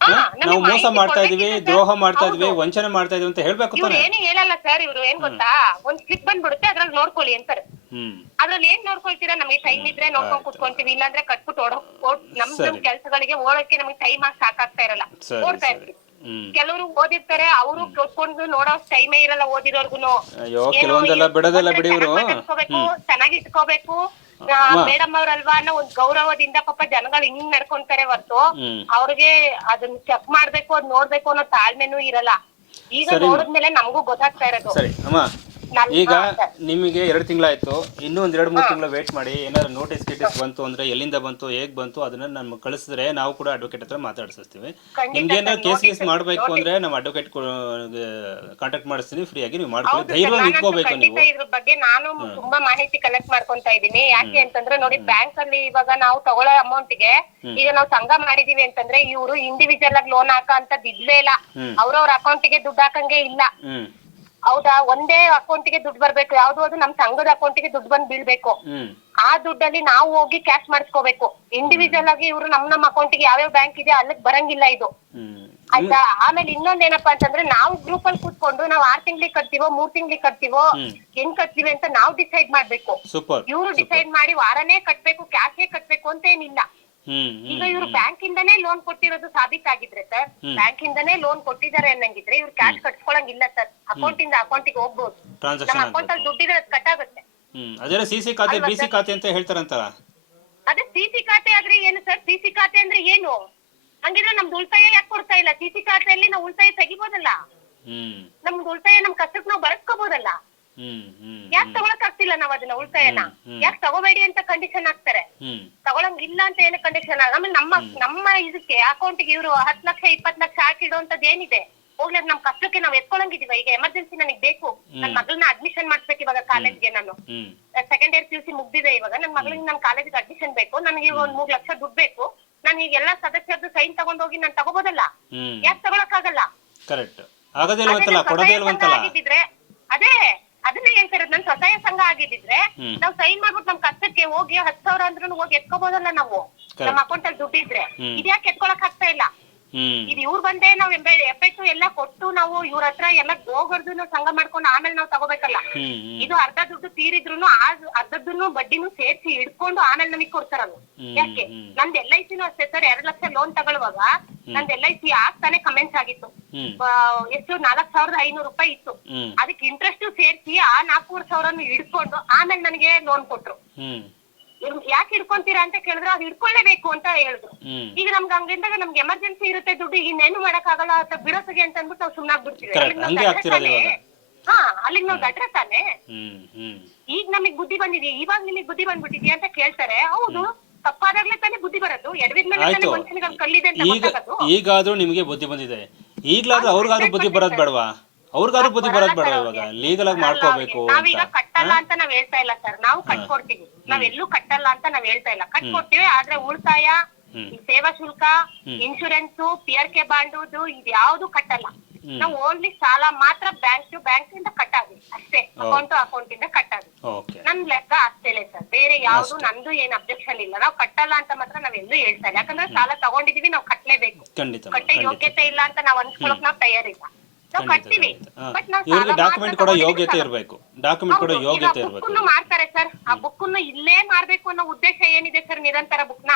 ಹಾ, ಹಾ? ನಮಗೆ ನಾವು ಮೋಸ ಮಾಹಿತಿ ಮಾಡ್ತಾ ಇದೀವಿ. ದ್ರೋಹ ಮಾಡ್ತಾ ಇದೀವಿ. ವಂಚನೆ ಮಾಡ್ತಾ ಇದೀವಿ ಅಂತ ಹೇಳ್ಬೇಕು ಇವ್ರು ತಾನೆ? ಏನು ಹೇಳಲ್ಲ ಸರ್ ಇವ್ರು. ಏನ್ ಗೊತ್ತಾ? ಒಂದ್ ಸ್ಲಿಪ್ ಬಂದ್ಬಿಡುತ್ತೆ ಅದ್ರಲ್ಲಿ ನೋಡ್ಕೊಳ್ಳಿ ಅಂತಾರೆ ಅದ್ರಲ್ಲಿ ಏನ್ ನೋಡ್ಕೊಳ್ತೀರಾ? ನಮಗೆ ಟೈಮ್ ಇದ್ರೆ ನೋಡ್ಕೊಂಡ್. ಕುತ್ಕೊಂತೀವಿ. ಇಲ್ಲಾಂದ್ರೆ ಕಟ್ಬಿಟ್ಟು ಓಡೋ ಓಡ್ ನಮ್. ನಮ್ ಕೆಲ್ಸಗಳಿಗೆ ಓಡಕ್ಕೆ ನಮಗೆ ಟೈಮ್ ಆಗಿ ಸಾಕಾಗ್ತಾ ಇರಲ್ಲ. ಸರಿ ಓಡ್ತಾ ಸರಿ. ಇರ್ತೀವಿ. ಹ್ಮ್. ಕೆಲವರು ಓದಿರ್ತಾರೆ ಅವರು ಕೂತ್ಕೊಂಡು ನೋಡೋ ಟೈಮೇ ಇರಲ್ಲ ಓದಿರೋರ್ಗುನು. ಅಯ್ಯೋ ಏನೋ ಕೆಲವೊಂದೆಲ್ಲ ಬಿಡೋದೆಲ್ಲ ಬಿಡಿ ಇವ್ರು. ಚೆನ್ನಾಗ್ ಚೆನ್ನಾಗಿ ಇಟ್ಕೋಬೇಕು. ಅಮ್ಮ. ಮೇಡಮ್ ಅವ್ರಲ್ವಾ ಅನ್ನೋ ಒಂದ್ ಗೌರವದಿಂದ ಪಾಪ ಜನಗಳು ಹಿಂಗ್ ನಡ್ಕೊಂತಾರೆ ಹೊರ್ತು. ಹ್ಮ್. ಅವ್ರಿಗೆ ಅದನ್ನ ಚೆಕ್ ಮಾಡ್ಬೇಕು ಅದ್ ನೋಡ್ಬೇಕು ಅನ್ನೋ ತಾಳ್ಮೆನೂ ಇರಲ್ಲ. ಈಗ ಸರಿ. ನೋಡಿದ್ಮೇಲೆ ನಮಗೂ ಗೊತ್ತಾಗ್ತಾ ಇರೋದು. ಸರಿ ಅಮ್ಮ. ನನ್- ಈಗ. ನಿಮಗೆ ಎರಡು ತಿಂಗಳಾಯ್ತು. ಇನ್ನೂ ಒಂದ್ ಎರಡು ಮೂರು ತಿಂಗಳು ವೇಟ್ ಮಾಡಿ. ಏನಾದ್ರು ನೋಟಿಸ್ ಗಿಟಿಸ್ ಬಂತು ಅಂದ್ರೆ ಎಲ್ಲಿಂದ ಬಂತು ಹೇಗ್ ಬಂತು ಅದನ್ನ ನಮ್ಗೆ ಕಳಿಸಿದ್ರೆ ನಾವು ಕೂಡ ಅಡ್ವೊಕೇಟ್ ಹತ್ರ ಮಾತಾಡ್ಸಿರ್ತೀವಿ. ನಿಮ್ಗೆ ಏನಾದ್ರು ಕೇಸ್ ಗೀಸ್ ಮಾಡ್ಬೇಕು ಅಂದ್ರೆ ನಮ್ಮ ಅಡ್ವೊಕೇಟ್ ಕಾಂಟ್ಯಾಕ್ಟ್ ಮಾಡಿಸ್ತೀನಿ ಫ್ರೀ ಆಗಿ ನೀವು ಮಾಡ್ಕೊಳ್ಳಿ. ನಿಂತ್ಕೋಬೇಕು ಖಂಡಿತ ನೀವು. ಇದ್ರ ಬಗ್ಗೆ ನಾನು ತುಂಬಾ ಮಾಹಿತಿ ಕಲೆಕ್ಟ್ ಮಾಡ್ಕೊಂತ ಇದೀನಿ ಯಾಕೆ ಅಂತಂದ್ರೆ ನೋಡಿ ಬ್ಯಾಂಕ್ ಅಲ್ಲಿ ಇವಾಗ ನಾವು ತಗೊಳ್ಳೋ ಅಮೌಂಟ್ಗೆ ಈಗ ನಾವು ಸಂಘ ಮಾಡಿದೀವಿ ಅಂತಂದ್ರೆ ಇವರು ಇಂಡಿವಿಜುವಲ್ ಆಗಿ ಲೋನ್ ಹಾಕ ಅಂತ ಇದ್ಲೇ ಇಲ್ಲ. ಅವ್ರವ್ರ ಅಕೌಂಟ್ಗೆ ದುಡ್ಡು ಹಾಕಂಗೆ ಇಲ್ಲ. ಹೌದಾ? ಒಂದೇ ಅಕೌಂಟಿಗೆ ದುಡ್ಡು ಬರ್ಬೇಕು. ಯಾವ್ದು ಅದು ನಮ್ ಸಂಘದ ಅಕೌಂಟಿಗೆ ದುಡ್ಡು ಬಂದ್ ಬೀಳ್ಬೇಕು. ಹ್ಮ್. ಆ ದುಡ್ಡಲ್ಲಿ ನಾವು ಹೋಗಿ ಕ್ಯಾಶ್ ಮಾಡಿಸ್ಕೋಬೇಕು. ಇಂಡಿವಿಜುವಲ್ ಆಗಿ ಇವರು ನಮ್ ನಮ್ ಅಕೌಂಟಿಗೆ ಯಾವ್ಯಾವ ಬ್ಯಾಂಕ್ ಇದೆ ಅಲ್ಲಿಗೆ ಬರಂಗಿಲ್ಲ ಇದು. ಹ್ಮ್. ಆಯ್ತಾ? ಆಮೇಲೆ ಇನ್ನೊಂದ್ ಏನಪ್ಪಾ ಅಂತಂದ್ರೆ ನಾವು ಗ್ರೂಪ್ ಅಲ್ಲಿ ಕೂತ್ಕೊಂಡು ನಾವು ಆರ್ ತಿಂಗ್ಳಿಗೆ ಕಟ್ತೀವೋ ಮೂರ್ ತಿಂಗ್ಳಿಗೆ ಕಟ್ತೀವೋ ಹ್ಮ್. ಹೆಂಗ್ ಕಟ್ತೀವಿ ಅಂತ ನಾವು ಡಿಸೈಡ್ ಮಾಡ್ಬೇಕು. ಸೂಪರ್. ಇವ್ರು ಡಿಸೈಡ್ ಮಾಡಿ ವಾರನೇ ಕಟ್ಬೇಕು ಕ್ಯಾಶೇ ಕಟ್ಬೇಕು ಅಂತ ಏನಿಲ್ಲ ಈಗ ಇವ್ರು ಬ್ಯಾಂಕ್ ಇಂದಾನೇ ಲೋನ್ ಕೊಟ್ಟಿರೋದು ಸಾಬೀತಾಗಿದ್ರೆ ಸರ್ ಬ್ಯಾಂಕ್ ಇಂದಾನೇ ಲೋನ್ ಕೊಟ್ಟಿದ್ದಾರೆ ಅನ್ನಂಗಿದ್ರೆ ಇವ್ರು ಕ್ಯಾಶ್ ಕಟ್ಸ್ಕೊಳಂಗಿಲ್ಲ ಸರ್ ಅಕೌಂಟ್ ಇಂದ ಅಕೌಂಟಿಗೆ ಹೋಗ್ಬೋದು. ನಮ್ಮ ಟ್ರಾನ್ಸಾಕ್ಷನ್ ಅಕೌಂಟ್ ಅಲ್ಲಿ ದುಡ್ಡಿದ್ರೆ ಅದ್ ಕಟ್ಟಾಗುತ್ತೆ ಹ್ಮ್. ಅದೇ ಸಿ ಸಿ ಖಾತೆ ಬಿ ಸಿ ಖಾತೆ ಅಂತ ಅದೇ ಸಿಸಿ ಖಾತೆ ಆದ್ರೆ ಏನು ಸರ್ ಸಿಸಿ ಖಾತೆ ಅಂದ್ರೆ ಏನು? ಹಂಗಿದ್ರೆ ನಮ್ದು ಉಳಿತಾಯ ಯಾಕೆ ಕೊಡ್ತಾ ಇಲ್ಲ? ಸಿಸಿ ಖಾತೆಯಲ್ಲಿ ನಾವು ಉಳಿತಾಯ ತೆಗಿಬೋದಲ್ಲ? ನಮ್ದು ಉಳಿತಾಯ ನಮ್ ಕಷ್ಟಕ್ಕೆ ನಾವು ಬಳಸ್ಕೋಬೋದಲ್ಲ ಯಾಕೆ ತಗೊಳಕ್ ಆಗ್ತಿಲ್ಲ ನಾವ್ ಅದನ್ನ ಉಳಿತಾಯನ ಯಾಕ್ ತಗೋಬೇಡಿ ಅಂತ ಕಂಡೀಷನ್ ಹಾಕ್ತಾರೆ? ತಗೊಳಂಗಿಲ್ಲ ಅಂತ ಏನು ಕಂಡೀಷನ್ ಆಮೇಲೆ ನಮ್ಮ ನಮ್ಮ ಇದಕ್ಕೆ ಅಕೌಂಟ್ಗೆ ಇವರು ಹತ್ ಲಕ್ಷ ಇಪ್ಪತ್ ಲಕ್ಷ ಹಾಕಿಡುವಂತದ್ ಏನಿದೆ? ಹೋಗ್ಲಿ ನಮ್ ಕಷ್ಟಕ್ಕೆ ನಾವ್ ಎತ್ಕೊಳಂಗಿದೀವ. ಈಗ ಎಮರ್ಜೆನ್ಸಿ ನನಗೆ ಬೇಕು. ನನ್ ಮಗಳನ್ನ ಅಡ್ಮಿಷನ್ ಮಾಡ್ಬೇಕು ಇವಾಗ ಕಾಲೇಜ್ಗೆ ನಾನು. Second year P U C ಮುಗ್ದಿದೆ ಇವಾಗ. ನನ್ ಮಗಳಿಗೆ ನನ್ ಕಾಲೇಜ್ಗೆ ಅಡ್ಮಿಷನ್ ಬೇಕು. ನನಗೆ ಒಂದ್ ಮೂರ್ ಲಕ್ಷ ದುಡ್ಡು ಬೇಕು. ನಾನು ಈಗ ಎಲ್ಲಾ ಸದಸ್ಯರದ್ದು ಸೈನ್ ತಗೊಂಡೋಗಿ ನಾನು ತಗೋಬೋದಲ್ಲ? ಯಾಕ್ ಯಾಕೆ ತಗೊಳಕ್ ಆಗಲ್ಲ ಕರೆಕ್ಟ್ ಆಗದೇ ಇಲ್ವಂತಲ್ಲ ಕೊಡದೇ ಇಲ್ವಂತಲ್ಲ ಅದೇ. ಅದನ್ನ ಹೇಳ್ತಿರೋದು ನನ್ ಸ್ವಸಹಾಯ ಸಂಘ ಆಗಿದ್ದಿದ್ರೆ. ನಾವ್ ಸೈನ್ ಮಾಡ್ಬಿಟ್ಟು ನಮ್ ಕಷ್ಟಕ್ಕೆ ಹೋಗಿ ಹತ್ ಸಾವಿರ ಅಂದ್ರೂ ಹೋಗಿ ಎತ್ಕೋಬಹುದಲ್ಲ ನಾವು ನಮ್ಮ ಅಕೌಂಟ್ ಅಲ್ಲಿ ದುಡ್ಡಿದ್ರೆ. ಇದ್ಯಾಕೆ ಎತ್ಕೊಳಕ್ ಆಗ್ತಾ ಇಲ್ಲ ಇದು ಇವ್ರು ಬಂದೆ ನಾವ್ ಎಫೆಕ್ಟ್ ಎಲ್ಲ ಕೊಟ್ಟು ನಾವು ಇವ್ರ ಹತ್ರ ಎಲ್ಲ ಹೋಗರ್ದು ನಾವು ಸಂಘ ಮಾಡ್ಕೊಂಡು ಆಮೇಲೆ ನಾವು ತಗೋಬೇಕಲ್ಲ. ಇದು ಅರ್ಧ ದುಡ್ಡು ತೀರಿದ್ರು ಆ ಅರ್ಧದ್ದನ್ನು ಬಡ್ಡಿನೂ ಸೇರ್ಸಿ ಇಡ್ಕೊಂಡು ಆಮೇಲೆ ನಮಗ್ ಕೊಡ್ತಾರಲ್ಲ ಯಾಕೆ. ನಂದ್ ಎಲ್ ಐ ಸಿನೂ ಅಷ್ಟೇ ಸರ್ ಎರಡ್ ಲಕ್ಷ ಲೋನ್ ತಗೊಳ್ಳುವಾಗ ನಂದ್ ಎಲ್ ಐ ಸಿ ಆಗ್ತಾನೆ ಕಮೆಂಟ್ಸ್ ಆಗಿತ್ತು. ಎಷ್ಟು? ನಾಲ್ಕ್ ಸಾವಿರದ ಐನೂರು ರೂಪಾಯಿ ಇತ್ತು. ಅದಕ್ಕೆ ಇಂಟ್ರೆಸ್ಟ್ ಸೇರಿಸಿ ಆ ನಾಲ್ಕೂವರೆ ಸಾವಿರನು ಹಿಡ್ಕೊಂಡು ಆಮೇಲೆ ನನಗೆ ಲೋನ್ ಕೊಟ್ರು. ಯಾಕೆ ಹಿಡ್ಕೊಂತೀರಾ ಅಂತ ಕೇಳಿದ್ರೆ ಅದು ಹಿಡ್ಕೊಳ್ಳೇಬೇಕು ಅಂತ ಹೇಳಿದ್ರು. ಈಗ ನಮ್ಗೆ ಹಂಗಿಂದಾಗ ನಮ್ಗೆ ಎಮರ್ಜೆನ್ಸಿ ಇರುತ್ತೆ ದುಡ್ಡು ಇನ್ನೇನು ಮಾಡಕ್ಕಾಗಲ್ಲ ಅಂತ ಬಿಡೋಸಗೆ ಅಂತ ಅಂದ್ಬಿಟ್ಟು ನಾವು ಸುಮ್ನಾಗ್ಬಿಡ್ತೀವಿ ಹಾ ಅಲ್ಲಿಗ್ ನಾವ್ ಗಟ್ರ ತಾನೇ. ಇವಾಗ. ಹಾ ಅಲ್ಲಿಗೆ ನಾವು ಗಟ್ರ ತಾನೆ ಹ್ಮ್ ಹ್ಮ್. ಈಗ ನಮಗ್ ಬುದ್ಧಿ ಬಂದಿದೆ ಇವಾಗ ನಿಮಗ್ ಬುದ್ಧಿ ಬಂದ್ಬಿಟ್ಟಿದ್ಯಾ ಅಂತ ಕೇಳ್ತಾರೆ. ಹೌದು ತಪ್ಪಾದಾಗ್ಲೇ ತಾನೇ ಬುದ್ಧಿ ಬರೋದು. ಎಡವಿದ್ಮೇಲೆ ತಾನೇ ಆಯ್ತು. ಮನುಷ್ಯನಿಗೆ ಕಲ್ಲಿದೆ ಅಂತ ಈಗ ಈಗಾದ್ರೂ ನಿಮಗೆ ಬುದ್ಧಿ ಬಂದಿದೆ. ಈಗ್ಲಾದ್ರೂ ಅವ್ರಿಗಾದ್ರೂ ಬುದ್ಧಿ ಬರೋದ್ ಬೇಡವಾ? ಅವ್ರಿಗಾದ್ರೂ ಬುದ್ಧಿ ಬರೋದ್ ಬೇಡ ಇವಾಗ. ಲೀಗಲ್ ಆಗಿ ಮಾಡ್ಕೋಬೇಕು ನಾವೀಗ ಅಂತ ಕಟ್ಟಲ್ಲ ಅಂತ ನಾವ್ ಹೇಳ್ತಾ ಇಲ್ಲ ಸರ್. ನಾವು ಕಟ್ಕೊಡ್ತೀವಿ. ನಾವ್ ಎಲ್ಲೂ ಕಟ್ಟಲ್ಲ ಅಂತ ನಾವ್ ಹೇಳ್ತಾ ಇಲ್ಲ. ಕಟ್ಕೊಡ್ತೀವಿ ಆದ್ರೆ ಉಳಿತಾಯ ಈ ಸೇವಾ ಶುಲ್ಕ ಇನ್ಶೂರೆನ್ಸ್ ಪಿ ಆರ್ ಕೆ ಬಾಂಡುದು ಇದು ಯಾವ್ದು ಕಟ್ಟಲ್ಲ. ನಾವು ಓನ್ಲಿ ಸಾಲ ಮಾತ್ರ ಬ್ಯಾಂಕ್ ಬ್ಯಾಂಕ್ ಇಂದ ಕಟ್ಟಾಗಿ ಅಷ್ಟೇ. ಅಕೌಂಟ್ ಅಕೌಂಟ್ ಇಂದ ಕಟ್ ನನ್ ಲೆಕ್ಕ ಅಷ್ಟೇಲೆ ಸರ್. ಬೇರೆ ಯಾವ್ದು ನಂದು ಏನ್ ಅಬ್ಜೆಕ್ಷನ್ ಇಲ್ಲ. ನಾವು ಕಟ್ಟಲ್ಲ ಅಂತ ಮಾತ್ರ ನಾವ್ ಎಲ್ಲೂ ಹೇಳ್ತಾ ಇಲ್ಲ. ಯಾಕಂದ್ರೆ ಸಾಲ ತಗೊಂಡಿದೀವಿ ನಾವ್ ಕಟ್ಲೇಬೇಕು. ಕಟ್ಟೆ ಯೋಗ್ಯತೆ ಇಲ್ಲ ಅಂತ ನಾವ್ ಅನ್ಸ್ಕೊಳಕ್ ನಾವ್ ತಯಾರಿಲ್ಲ. ನಾವ್ ಕಟ್ತೀವಿ ಬಟ್ ಇವ್ರಿಗೆ ಡಾಕ್ಯುಮೆಂಟ್ ಕೊಡೋ ಯೋಗ್ಯತೆ ಇರಬೇಕು. ಡಾಕ್ಯುಮೆಂಟ್ ಕೊಡೋ ಯೋಗ್ಯತೆ ಇರಬೇಕು. ಬುಕ್ಕನ್ನು ಮಾರ್ತಾರೆ ಸರ್. ಆ ಬುಕ್ಕನ್ನು ಇಲ್ಲೇ ಮಾರ್ಬೇಕು ಅನ್ನೋ ಉದ್ದೇಶ ಏನಿದೆ ಸರ್ ನಿರಂತರ ಬುಕ್ನ?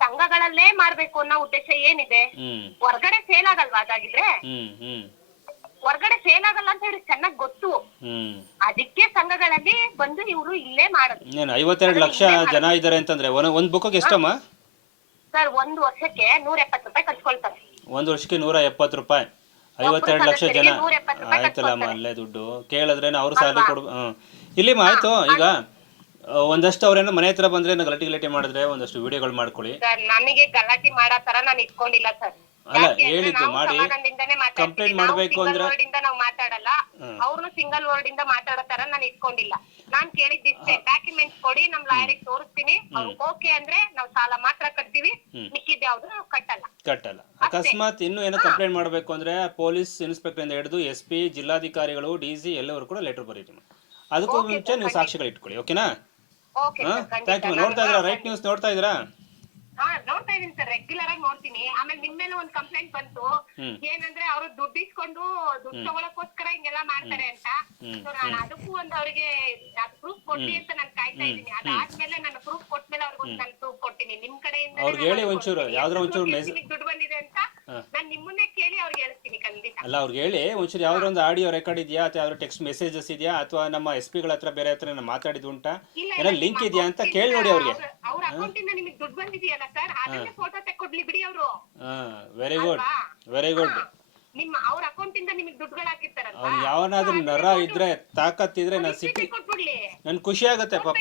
ಸಂಘಗಳಲ್ಲೇ ಮಾಡ್ಬೇಕು ಅನ್ನೋ ಉದ್ದೇಶ ಏನಿದೆ? ಹೊರ್ಗಡೆ ಸೇಲ್ ಆಗಲ್ವಾ ಅದಾಗಿದ್ರೆ? ಹೊರ್ಗಡೆ ಸೇಲ್ ಆಗಲ್ಲ ಅಂತ ಹೇಳಿ ಚೆನ್ನಾಗಿ ಗೊತ್ತು. ಅದಕ್ಕೆ ಸಂಘಗಳಲ್ಲಿ ಬಂದು ಇವ್ರು ಇಲ್ಲೇ ಮಾಡೋದು. ಏನು ಐವತ್ತೆರಡು ಲಕ್ಷ ಜನ ಇದ್ದಾರೆ ಅಂತಂದ್ರೆ ಒಂದ್ ಬುಕ್ಕಿಗೆ ಎಷ್ಟಮ್ಮ? ಸರ್ ಒಂದು ವರ್ಷಕ್ಕೆ ನೂರ ಎಪ್ಪತ್ತು ರೂಪಾಯಿ ಕಟ್ಕೊಳ್ತಾರೆ. ಒಂದು ವರ್ಷಕ್ಕೆ ನೂರ ಎಪ್ಪತ್ತು ರೂಪಾಯಿ. ಐವತ್ತೆರಡು ಲಕ್ಷ ಜನ ಆಯ್ತಲ್ಲಮ್ಮ. ಅಲ್ಲೇ ದುಡ್ಡು. ಕೇಳಿದ್ರೆ ಅವ್ರು ಸ್ಯಾಲ್ರಿ ಕೊಡ್ ಹ್ಮ್. ಇಲ್ಲಿಮ್ಮ ಆಯ್ತು ಈಗ ಒಂದಷ್ಟು ಅವ್ರೇನೋ ಮನೆ ಹತ್ರ ಬಂದ್ರೆ ಏನೋ ಗಲಾಟೆ ಗಲಾಟೆ ಮಾಡಿದ್ರೆ ಒಂದಷ್ಟು ವಿಡಿಯೋಗಳು ಮಾಡ್ಕೊಳ್ಳಿ. ಸರ್ ನನಗೆ ಗಲಾಟೆ ಮಾಡೋ ತರ ನಾನು ಇಟ್ಕೊಂಡಿಲ್ಲ ಸರ್. ಅಲ್ಲ, ಹೇಳಿದ್ದು ಮಾಡಿ. ಕಂಪ್ಲೇಂಟ್ ಮಾಡ್ಬೇಕು ಅಂದ್ರೆ- word ಇಂದ ನಾವು ಮಾತಾಡಲ್ಲ. ಅವ್ರನ್ನು ಸಿಂಗಲ್ ವರ್ಡ್ ಇಂದ ಮಾತಾಡೋ ತರ ನಾನು ಇಟ್ಕೊಂಡಿಲ್ಲ. ನಾನ್ ಕೇಳಿದ್ದಿಷ್ಟೇ ಡಾಕ್ಯುಮೆಂಟ್ಸ್ ಕೊಡಿ ನಮ್ಮ ಲಾಯರಿಗೆ ತೋರಿಸ್ತೀನಿ. ಓಕೆ ಅಂದ್ರೆ ನಾವು ಸಾಲ ಮಾತ್ರ ಕಟ್ತೀವಿ. ಮಿಕ್ಕಿದ್ ಯಾವ್ದು ನಾವು ಕಟ್ಟಲ್ಲ. ಕಟ್ಟಲ್ಲ. ಅಕಸ್ಮಾತ್ ಇನ್ನು ಏನೋ ಕಂಪ್ಲೇಂಟ್ ಮಾಡಬೇಕು ಅಂದ್ರೆ ಪೊಲೀಸ್ ಇನ್ಸ್ಪೆಕ್ಟರ್ ಇಂದ ಹಿಡಿದು ಎಸ್ ಪಿ ಜಿಲ್ಲಾಧಿಕಾರಿಗಳು ಡಿ ಸಿ ಎಲ್ಲವರು ಕೂಡ ಲೆಟರ್ ಬರೀರಿ. ಅದಕ್ಕೂ ಮುಂಚೆ ನೀವು ಸಾಕ್ಷಿಗಳು ಇಟ್ಕೊಳ್ಳಿ ಓಕೆನಾ ಓಕೆ ಥ್ಯಾಂಕ್ ಯು ನೋಡ್ತಾ ಇದ್ದೀರಾ? ರೈಟ್ ನ್ಯೂಸ್ ನೋಡ್ತಾ ಇದ್ದೀರಾ? ಹಾ ನೋಡ್ತಾ ಇದೀನಿ ಸರ್ ರೆಗ್ಯುಲರ್ ಆಗಿ ನೋಡ್ತೀನಿ. ಆಮೇಲೆ ನಿಮ್ ಮೇಲೆ ಒಂದ್ ಕಂಪ್ಲೇಂಟ್ ಬಂತು. ಹ್ಮ್. ಏನಂದ್ರೆ ಅವ್ರು ದುಡ್ಡು ಇಸ್ಕೊಂಡು ದುಡ್ಡು ತಗೊಳಕೋಸ್ಕರ ಹಿಂಗೆಲ್ಲ ಮಾಡ್ತಾರೆ ಅಂತ. ಹ್ಮ್. ಸೊ ನಾನು ಅದಕ್ಕೂ ಒಂದ್ ಅವ್ರಿಗೆ ಅದ್ ಪ್ರೂಫ್ ಕೊಡ್ಲಿ ಅಂತ ನಾನು ಕಾಯ್ತಾ ಇದ್ದೀನಿ ಅದಾದ್ಮೇಲೆ ನಾನು ಪ್ರೂಫ್ ಕೊಟ್ಮೇಲೆ ಅವ್ರಿಗೆ ಒಂದು ನಾನು ಪ್ರೂಫ್ ಕೊಡ್ತೀನಿ. ನಿಮ್ ಕಡೆಯಿಂದ ಅವ್ರಿಗೆ ಹೇಳಿ ಒಂಚೂರು, ಯಾವ್ದಾರ ಒಂಚೂರು ಮೆಸ್- ದುಡ್ಡು ಬಂದಿದೆ ಅಂತ. ಹಾ. ನಾನ್ ನಿಮ್ಮನ್ನೇ ಕೇಳಿ ಅವ್ರಿಗೆ ಹೇಳ್ತೀನಿ ಖಂಡಿತ. ಅಲ್ಲ ಅವ್ರಿಗೆ ಹೇಳಿ ಒಂಚೂರು ಯಾವ್ದಾರ ಒಂದು ಆಡಿಯೋ ರೆಕಾರ್ಡ್ ಇದೆಯಾ ಅಥವಾ ಯಾವ್ದಾದ್ರು ಟೆಕ್ಸ್ಟ್ ಮೆಸೇಜಸ್ ಇದೆಯಾ ಅಥವಾ ನಮ್ಮ ಎಸ್ ಪಿಗಳ ಹತ್ರ ಬೇರೆ ಹತ್ರ ನಾನು ಮಾತಾಡಿದ್ದು ಉಂಟಾ? ಇಲ್ಲ, ಏನೋ ಲಿಂಕ್ ಇದೆಯಾ ಅಂತ ಕೇಳಿ ನೋಡಿ ಅವ್ರಿಗೆ. ಅವ್ರ- ಅವ್ರ ಅಕೌಂಟ್ ಇಂದ ನಿಮಗೆ ದುಡ್ಡು ಬಂದಿದೆಯಲ್ಲ ಸರ್ ಅದನ್ನೇ ಫೋಟೋ ತೆಕ್ಕೊಡ್ಲಿ ಬಿಡಿ ಅವರು. ವೆರಿ ಗುಡ್ ವೆರಿ ಗುಡ್ ನಿಮ್ಮ ಅವ್ರ ಅಕೌಂಟ್ ಇಂದ ನಿಮಗೆ ದುಡ್ಡುಗಳು ಹಾಕಿರ್ತಾರಲ್ಲ ಅವ್ನು ಯಾವನಾದ್ರೂ ನರ ಇದ್ರೆ ತಾಕತ್ತಿದ್ರೆ ನಾನು ಸಿಕ್ಕಿ ನನ್ ಖುಷಿ ಆಗತ್ತೆ ಪಾಪ.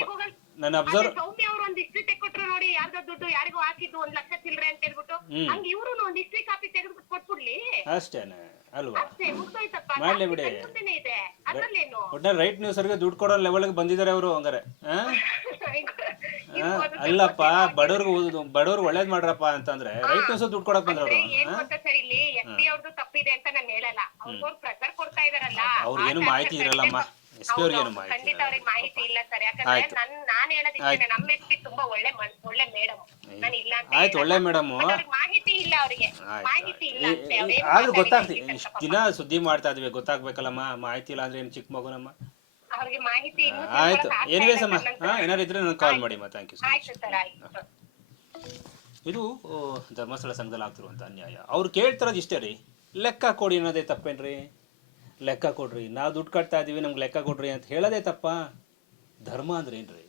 ನನ್ನ ಅಬ್ಸರ್ವ್ ಸೌಮ್ಯ ಅವರು ಒಂದ್ ಹಿಸ್ಟ್ರಿ ತೆಕ್ಕೊಟ್ರು ನೋಡಿ ಯಾರ್ದೋ ದುಡ್ಡು ಯಾರಿಗೂ ಹಾಕಿದ್ದು ಒಂದ್ ಲಕ್ಷ ಚಿಲ್ರೆ ಅಂತ ಹೇಳ್ಬಿಟ್ಟು ಹ್ಮ್. ಹಂಗ ಇವ್ರು ಒಂದ್ ಹಿಸ್ಟ್ರಿ ಕಾಪಿ ತೆಗೆದು ಕೊಟ್ಬಿಡ್ಲಿ. ಅಷ್ಟೇನೆ ಅಲ್ವಾ? ಅಷ್ಟೇ ಮುಗ್ದೋಯ್ತಪ್ಪ. ಮಾಡ್ಲಿ ಬಿಡಿ. ಮುಂದೆನೇ ಇದೆ. ಅದ್ರಲ್ಲೇನು? ಒಟ್ನಲ್ಲಿ ರೈಟ್ ನ್ಯೂಸ್ ಅವ್ರಿಗೆ ದುಡ್ಡು ಕೊಡೋ ಲೆವೆಲ್ಗೆ ಬಂದಿದ್ದಾರೆ ಅವರು ಹಂಗಾರೆ ಆ? ಆ? ಅಲ್ಲಪ್ಪ ಬಡವ್ರಿಗೆ ಬಡವ್ರಿಗೆ ಬಡವ್ರಿಗೆ ಒಳ್ಳೇದ್ ಮಾಡ್ರಪ್ಪ ಅಂತಂದ್ರೆ ರೈಟ್ ನ್ಯೂಸ್ ದುಡ್ಡು ಕೊಡಕ್ ಬಂದ್ರು ಅಂದ್ರೆ ಏನ್ ಗೊತ್ತಾ ಸರ್ ಇಲ್ಲಿ? ಎಸ್ ಪಿ ಅವ್ರದ್ದು ತಪ್ಪಿದೆ ಅಂತ ನಾನು ಹೇಳಲ್ಲ. ಅವ್ರಿಗೋರ್ ಪ್ರೆಸರ್ ಕೊಡ್ತಾ ಇದಾರಲ್ಲ. ಅವ್ರಿಗೇನು ಮಾಹಿತಿ ಇರಲ್ಲಮ್ಮ. ಎಸ್ ಪಿ ಅವ್ರಿಗೇನು ಮಾಹಿತಿ ಖಂಡಿತ. ಅವ್ರಿಗೆ ಮಾಹಿತಿ ಇಲ್ಲ ಸರ್. ಯಾಕಂದ್ರೆ ಆಯ್ತು. ನನ್ ನಾನ್ ಹೇಳೋದಿಷ್ಟೇನೆ ನಮ್ಮ ಎಸ್ ಪಿ ತುಂಬಾ ಒಳ್ಳೆ ಮನ್- ಒಳ್ಳೆ ಮೇಡಮ್. ನಾನು ಇಲ್ಲ ಅಂತ ಆಯ್ತು ಹೇಳಲ್ಲ. ಒಳ್ಳೆ ಮೇಡಮ್. ಅವ್ರಿಗೆ ಮಾಹಿತಿ ಇಲ್ಲ ಅವ್ರಿಗೆ. ಮಾಹಿತಿ ಇಲ್ಲ ಅಷ್ಟೇ ಅವ್ರೇನು ಆದ್ರೂ ಗೊತ್ತಾಗ್ತಿ. ಇಷ್ಟು ದಿನ ಸುದ್ದಿ ಮಾಡ್ತಾ ಇದ್ವಿ ಗೊತ್ತಾಗ್ಬೇಕಲ್ಲಮ್ಮ. ಮಾಹಿತಿ ಇಲ್ಲ ಅಂದ್ರೆ ಏನು ಚಿಕ್ಕ ಮಗುನಮ್ಮ? ಅವ್ರಿಗೆ ಮಾಹಿತಿ ಇನ್ನೂ ಆಯ್ತು. ಸ್ವಲ್ಪ ಆಗ್ತಾ ಸರ್ ಹಾ ಏನಾರು ಇದ್ರೆ ನನಗೆ ಕಾಲ್ ಮಾಡಿ ಮಾ ಥ್ಯಾಂಕ್ ಯು ಸೊ ಮಚ್ ಆಯ್ತು ಸರ್ ಆಯ್ತು. ಇದು ಓ, ಧರ್ಮಸ್ಥಳ ಸಂಘದಲ್ಲಿ ಆಗ್ತಿರುವಂಥ ಅನ್ಯಾಯ. ಅವ್ರು ಕೇಳ್ತಿರೋದು ಇಷ್ಟೇ ರೀ. ಲೆಕ್ಕ ಕೊಡಿ ಅನ್ನೋದೇ ತಪ್ಪೇನ್ರಿ? ಲೆಕ್ಕ ಕೊಡ್ರಿ. ನಾವು ದುಡ್ಡು ಕಟ್ತಾ ಇದ್ದೀವಿ ನಮ್ಗೆ ಲೆಕ್ಕ ಕೊಡ್ರಿ ಅಂತ ಹೇಳೋದೇ ತಪ್ಪ. ಧರ್ಮ ಅಂದ್ರೆ ಏನ್ರಿ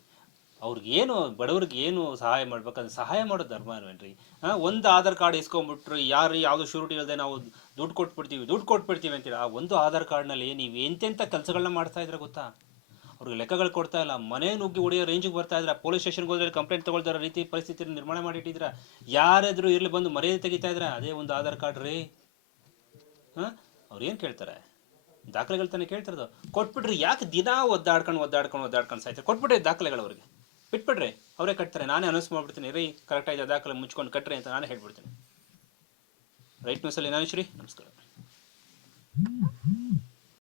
ಅವ್ರಿಗೆ ಏನು, ಬಡವ್ರಿಗೆ ಏನು ಸಹಾಯ ಮಾಡ್ಬೇಕಂದ್ರೆ ಸಹಾಯ ಮಾಡೋ ಧರ್ಮ ಅಲ್ವೇನ್ರಿ? ಹಾಂ ಒಂದು ಆಧಾರ್ ಕಾರ್ಡ್ ಇಸ್ಕೊಂಡ್ಬಿಟ್ರು ಯಾರು ಯಾವುದು ಶೂರಿಟಿ ಇಲ್ಲದೆ ನಾವು ದುಡ್ಡು ಕೊಟ್ಬಿಡ್ತೀವಿ ದುಡ್ಡು ಕೊಟ್ಬಿಡ್ತೀವಿ ಅಂತೀರ? ಆ ಒಂದು ಆಧಾರ್ ಕಾರ್ಡ್ನಲ್ಲಿ ನೀವು ಎಂತೆಂಥ ಕೆಲಸಗಳನ್ನ ಮಾಡ್ತಾ ಇದ್ರೆ ಗೊತ್ತಾ? ಅವ್ರಿಗೆ ಲೆಕ್ಕಗಳು ಕೊಡ್ತಾ ಇಲ್ಲ. ಮನೆ ನುಗ್ಗಿ ಹೊಡೆಯೋ ರೇಂಜಿಗೆ ಬರ್ತಾ ಇದ್ರೆ? ಪೊಲೀಸ್ ಸ್ಟೇಷನ್ಗೆ ಹೋದ್ರೆ ಕಂಪ್ಲೇಂಟ್ ತಗೊಳ್ತಾರ ರೀತಿ ಪರಿಸ್ಥಿತಿ ನಿರ್ಮಾಣ ಮಾಡಿಟ್ಟಿದ್ರ? ಯಾರಾದರೂ ಇರಲಿ ಬಂದು ಮರ್ಯಾದೆ ತೆಗಿತಾ ಇದ್ರ? ಅದೇ ಒಂದು ಆಧಾರ್ ಕಾರ್ಡ್ ರೀ. ಹಾಂ? ಅವ್ರು ಏನು ಕೇಳ್ತಾರೆ? ದಾಖಲೆಗಳು ತಾನೇ ಕೇಳ್ತಿರೋದು ಕೊಟ್ಬಿಟ್ರಿ ಯಾಕೆ ದಿನ ಒದ್ದಾಡ್ಕೊಂಡು ಒದ್ದಾಡ್ಕೊಂಡು ಒದ್ದಾಡ್ಕೊಂಡು ಸಾಯ್ತಾರೆ? ಕೊಟ್ಬಿಟ್ರಿ ದಾಖಲೆಗಳು ಅವ್ರಿಗೆ? ಬಿಟ್ಬಿಡ್ರಿ ಅವರೇ ಕಟ್ತಾರೆ. ನಾನೇ ಅನೌನ್ಸ್ ಮಾಡ್ಬಿಡ್ತೀನಿ. ರೀ ಕರೆಕ್ಟಾಗಿ ದಾಖಲೆ ಮುಚ್ಕೊಂಡು ಕಟ್ರಿ ಅಂತ ನಾನೇ ಹೇಳ್ಬಿಡ್ತೀನಿ. ರೈಟ್ ನ್ಯೂಸಲ್ಲಿ ನಾನು ಶ್ರೀ ನಮಸ್ಕಾರ.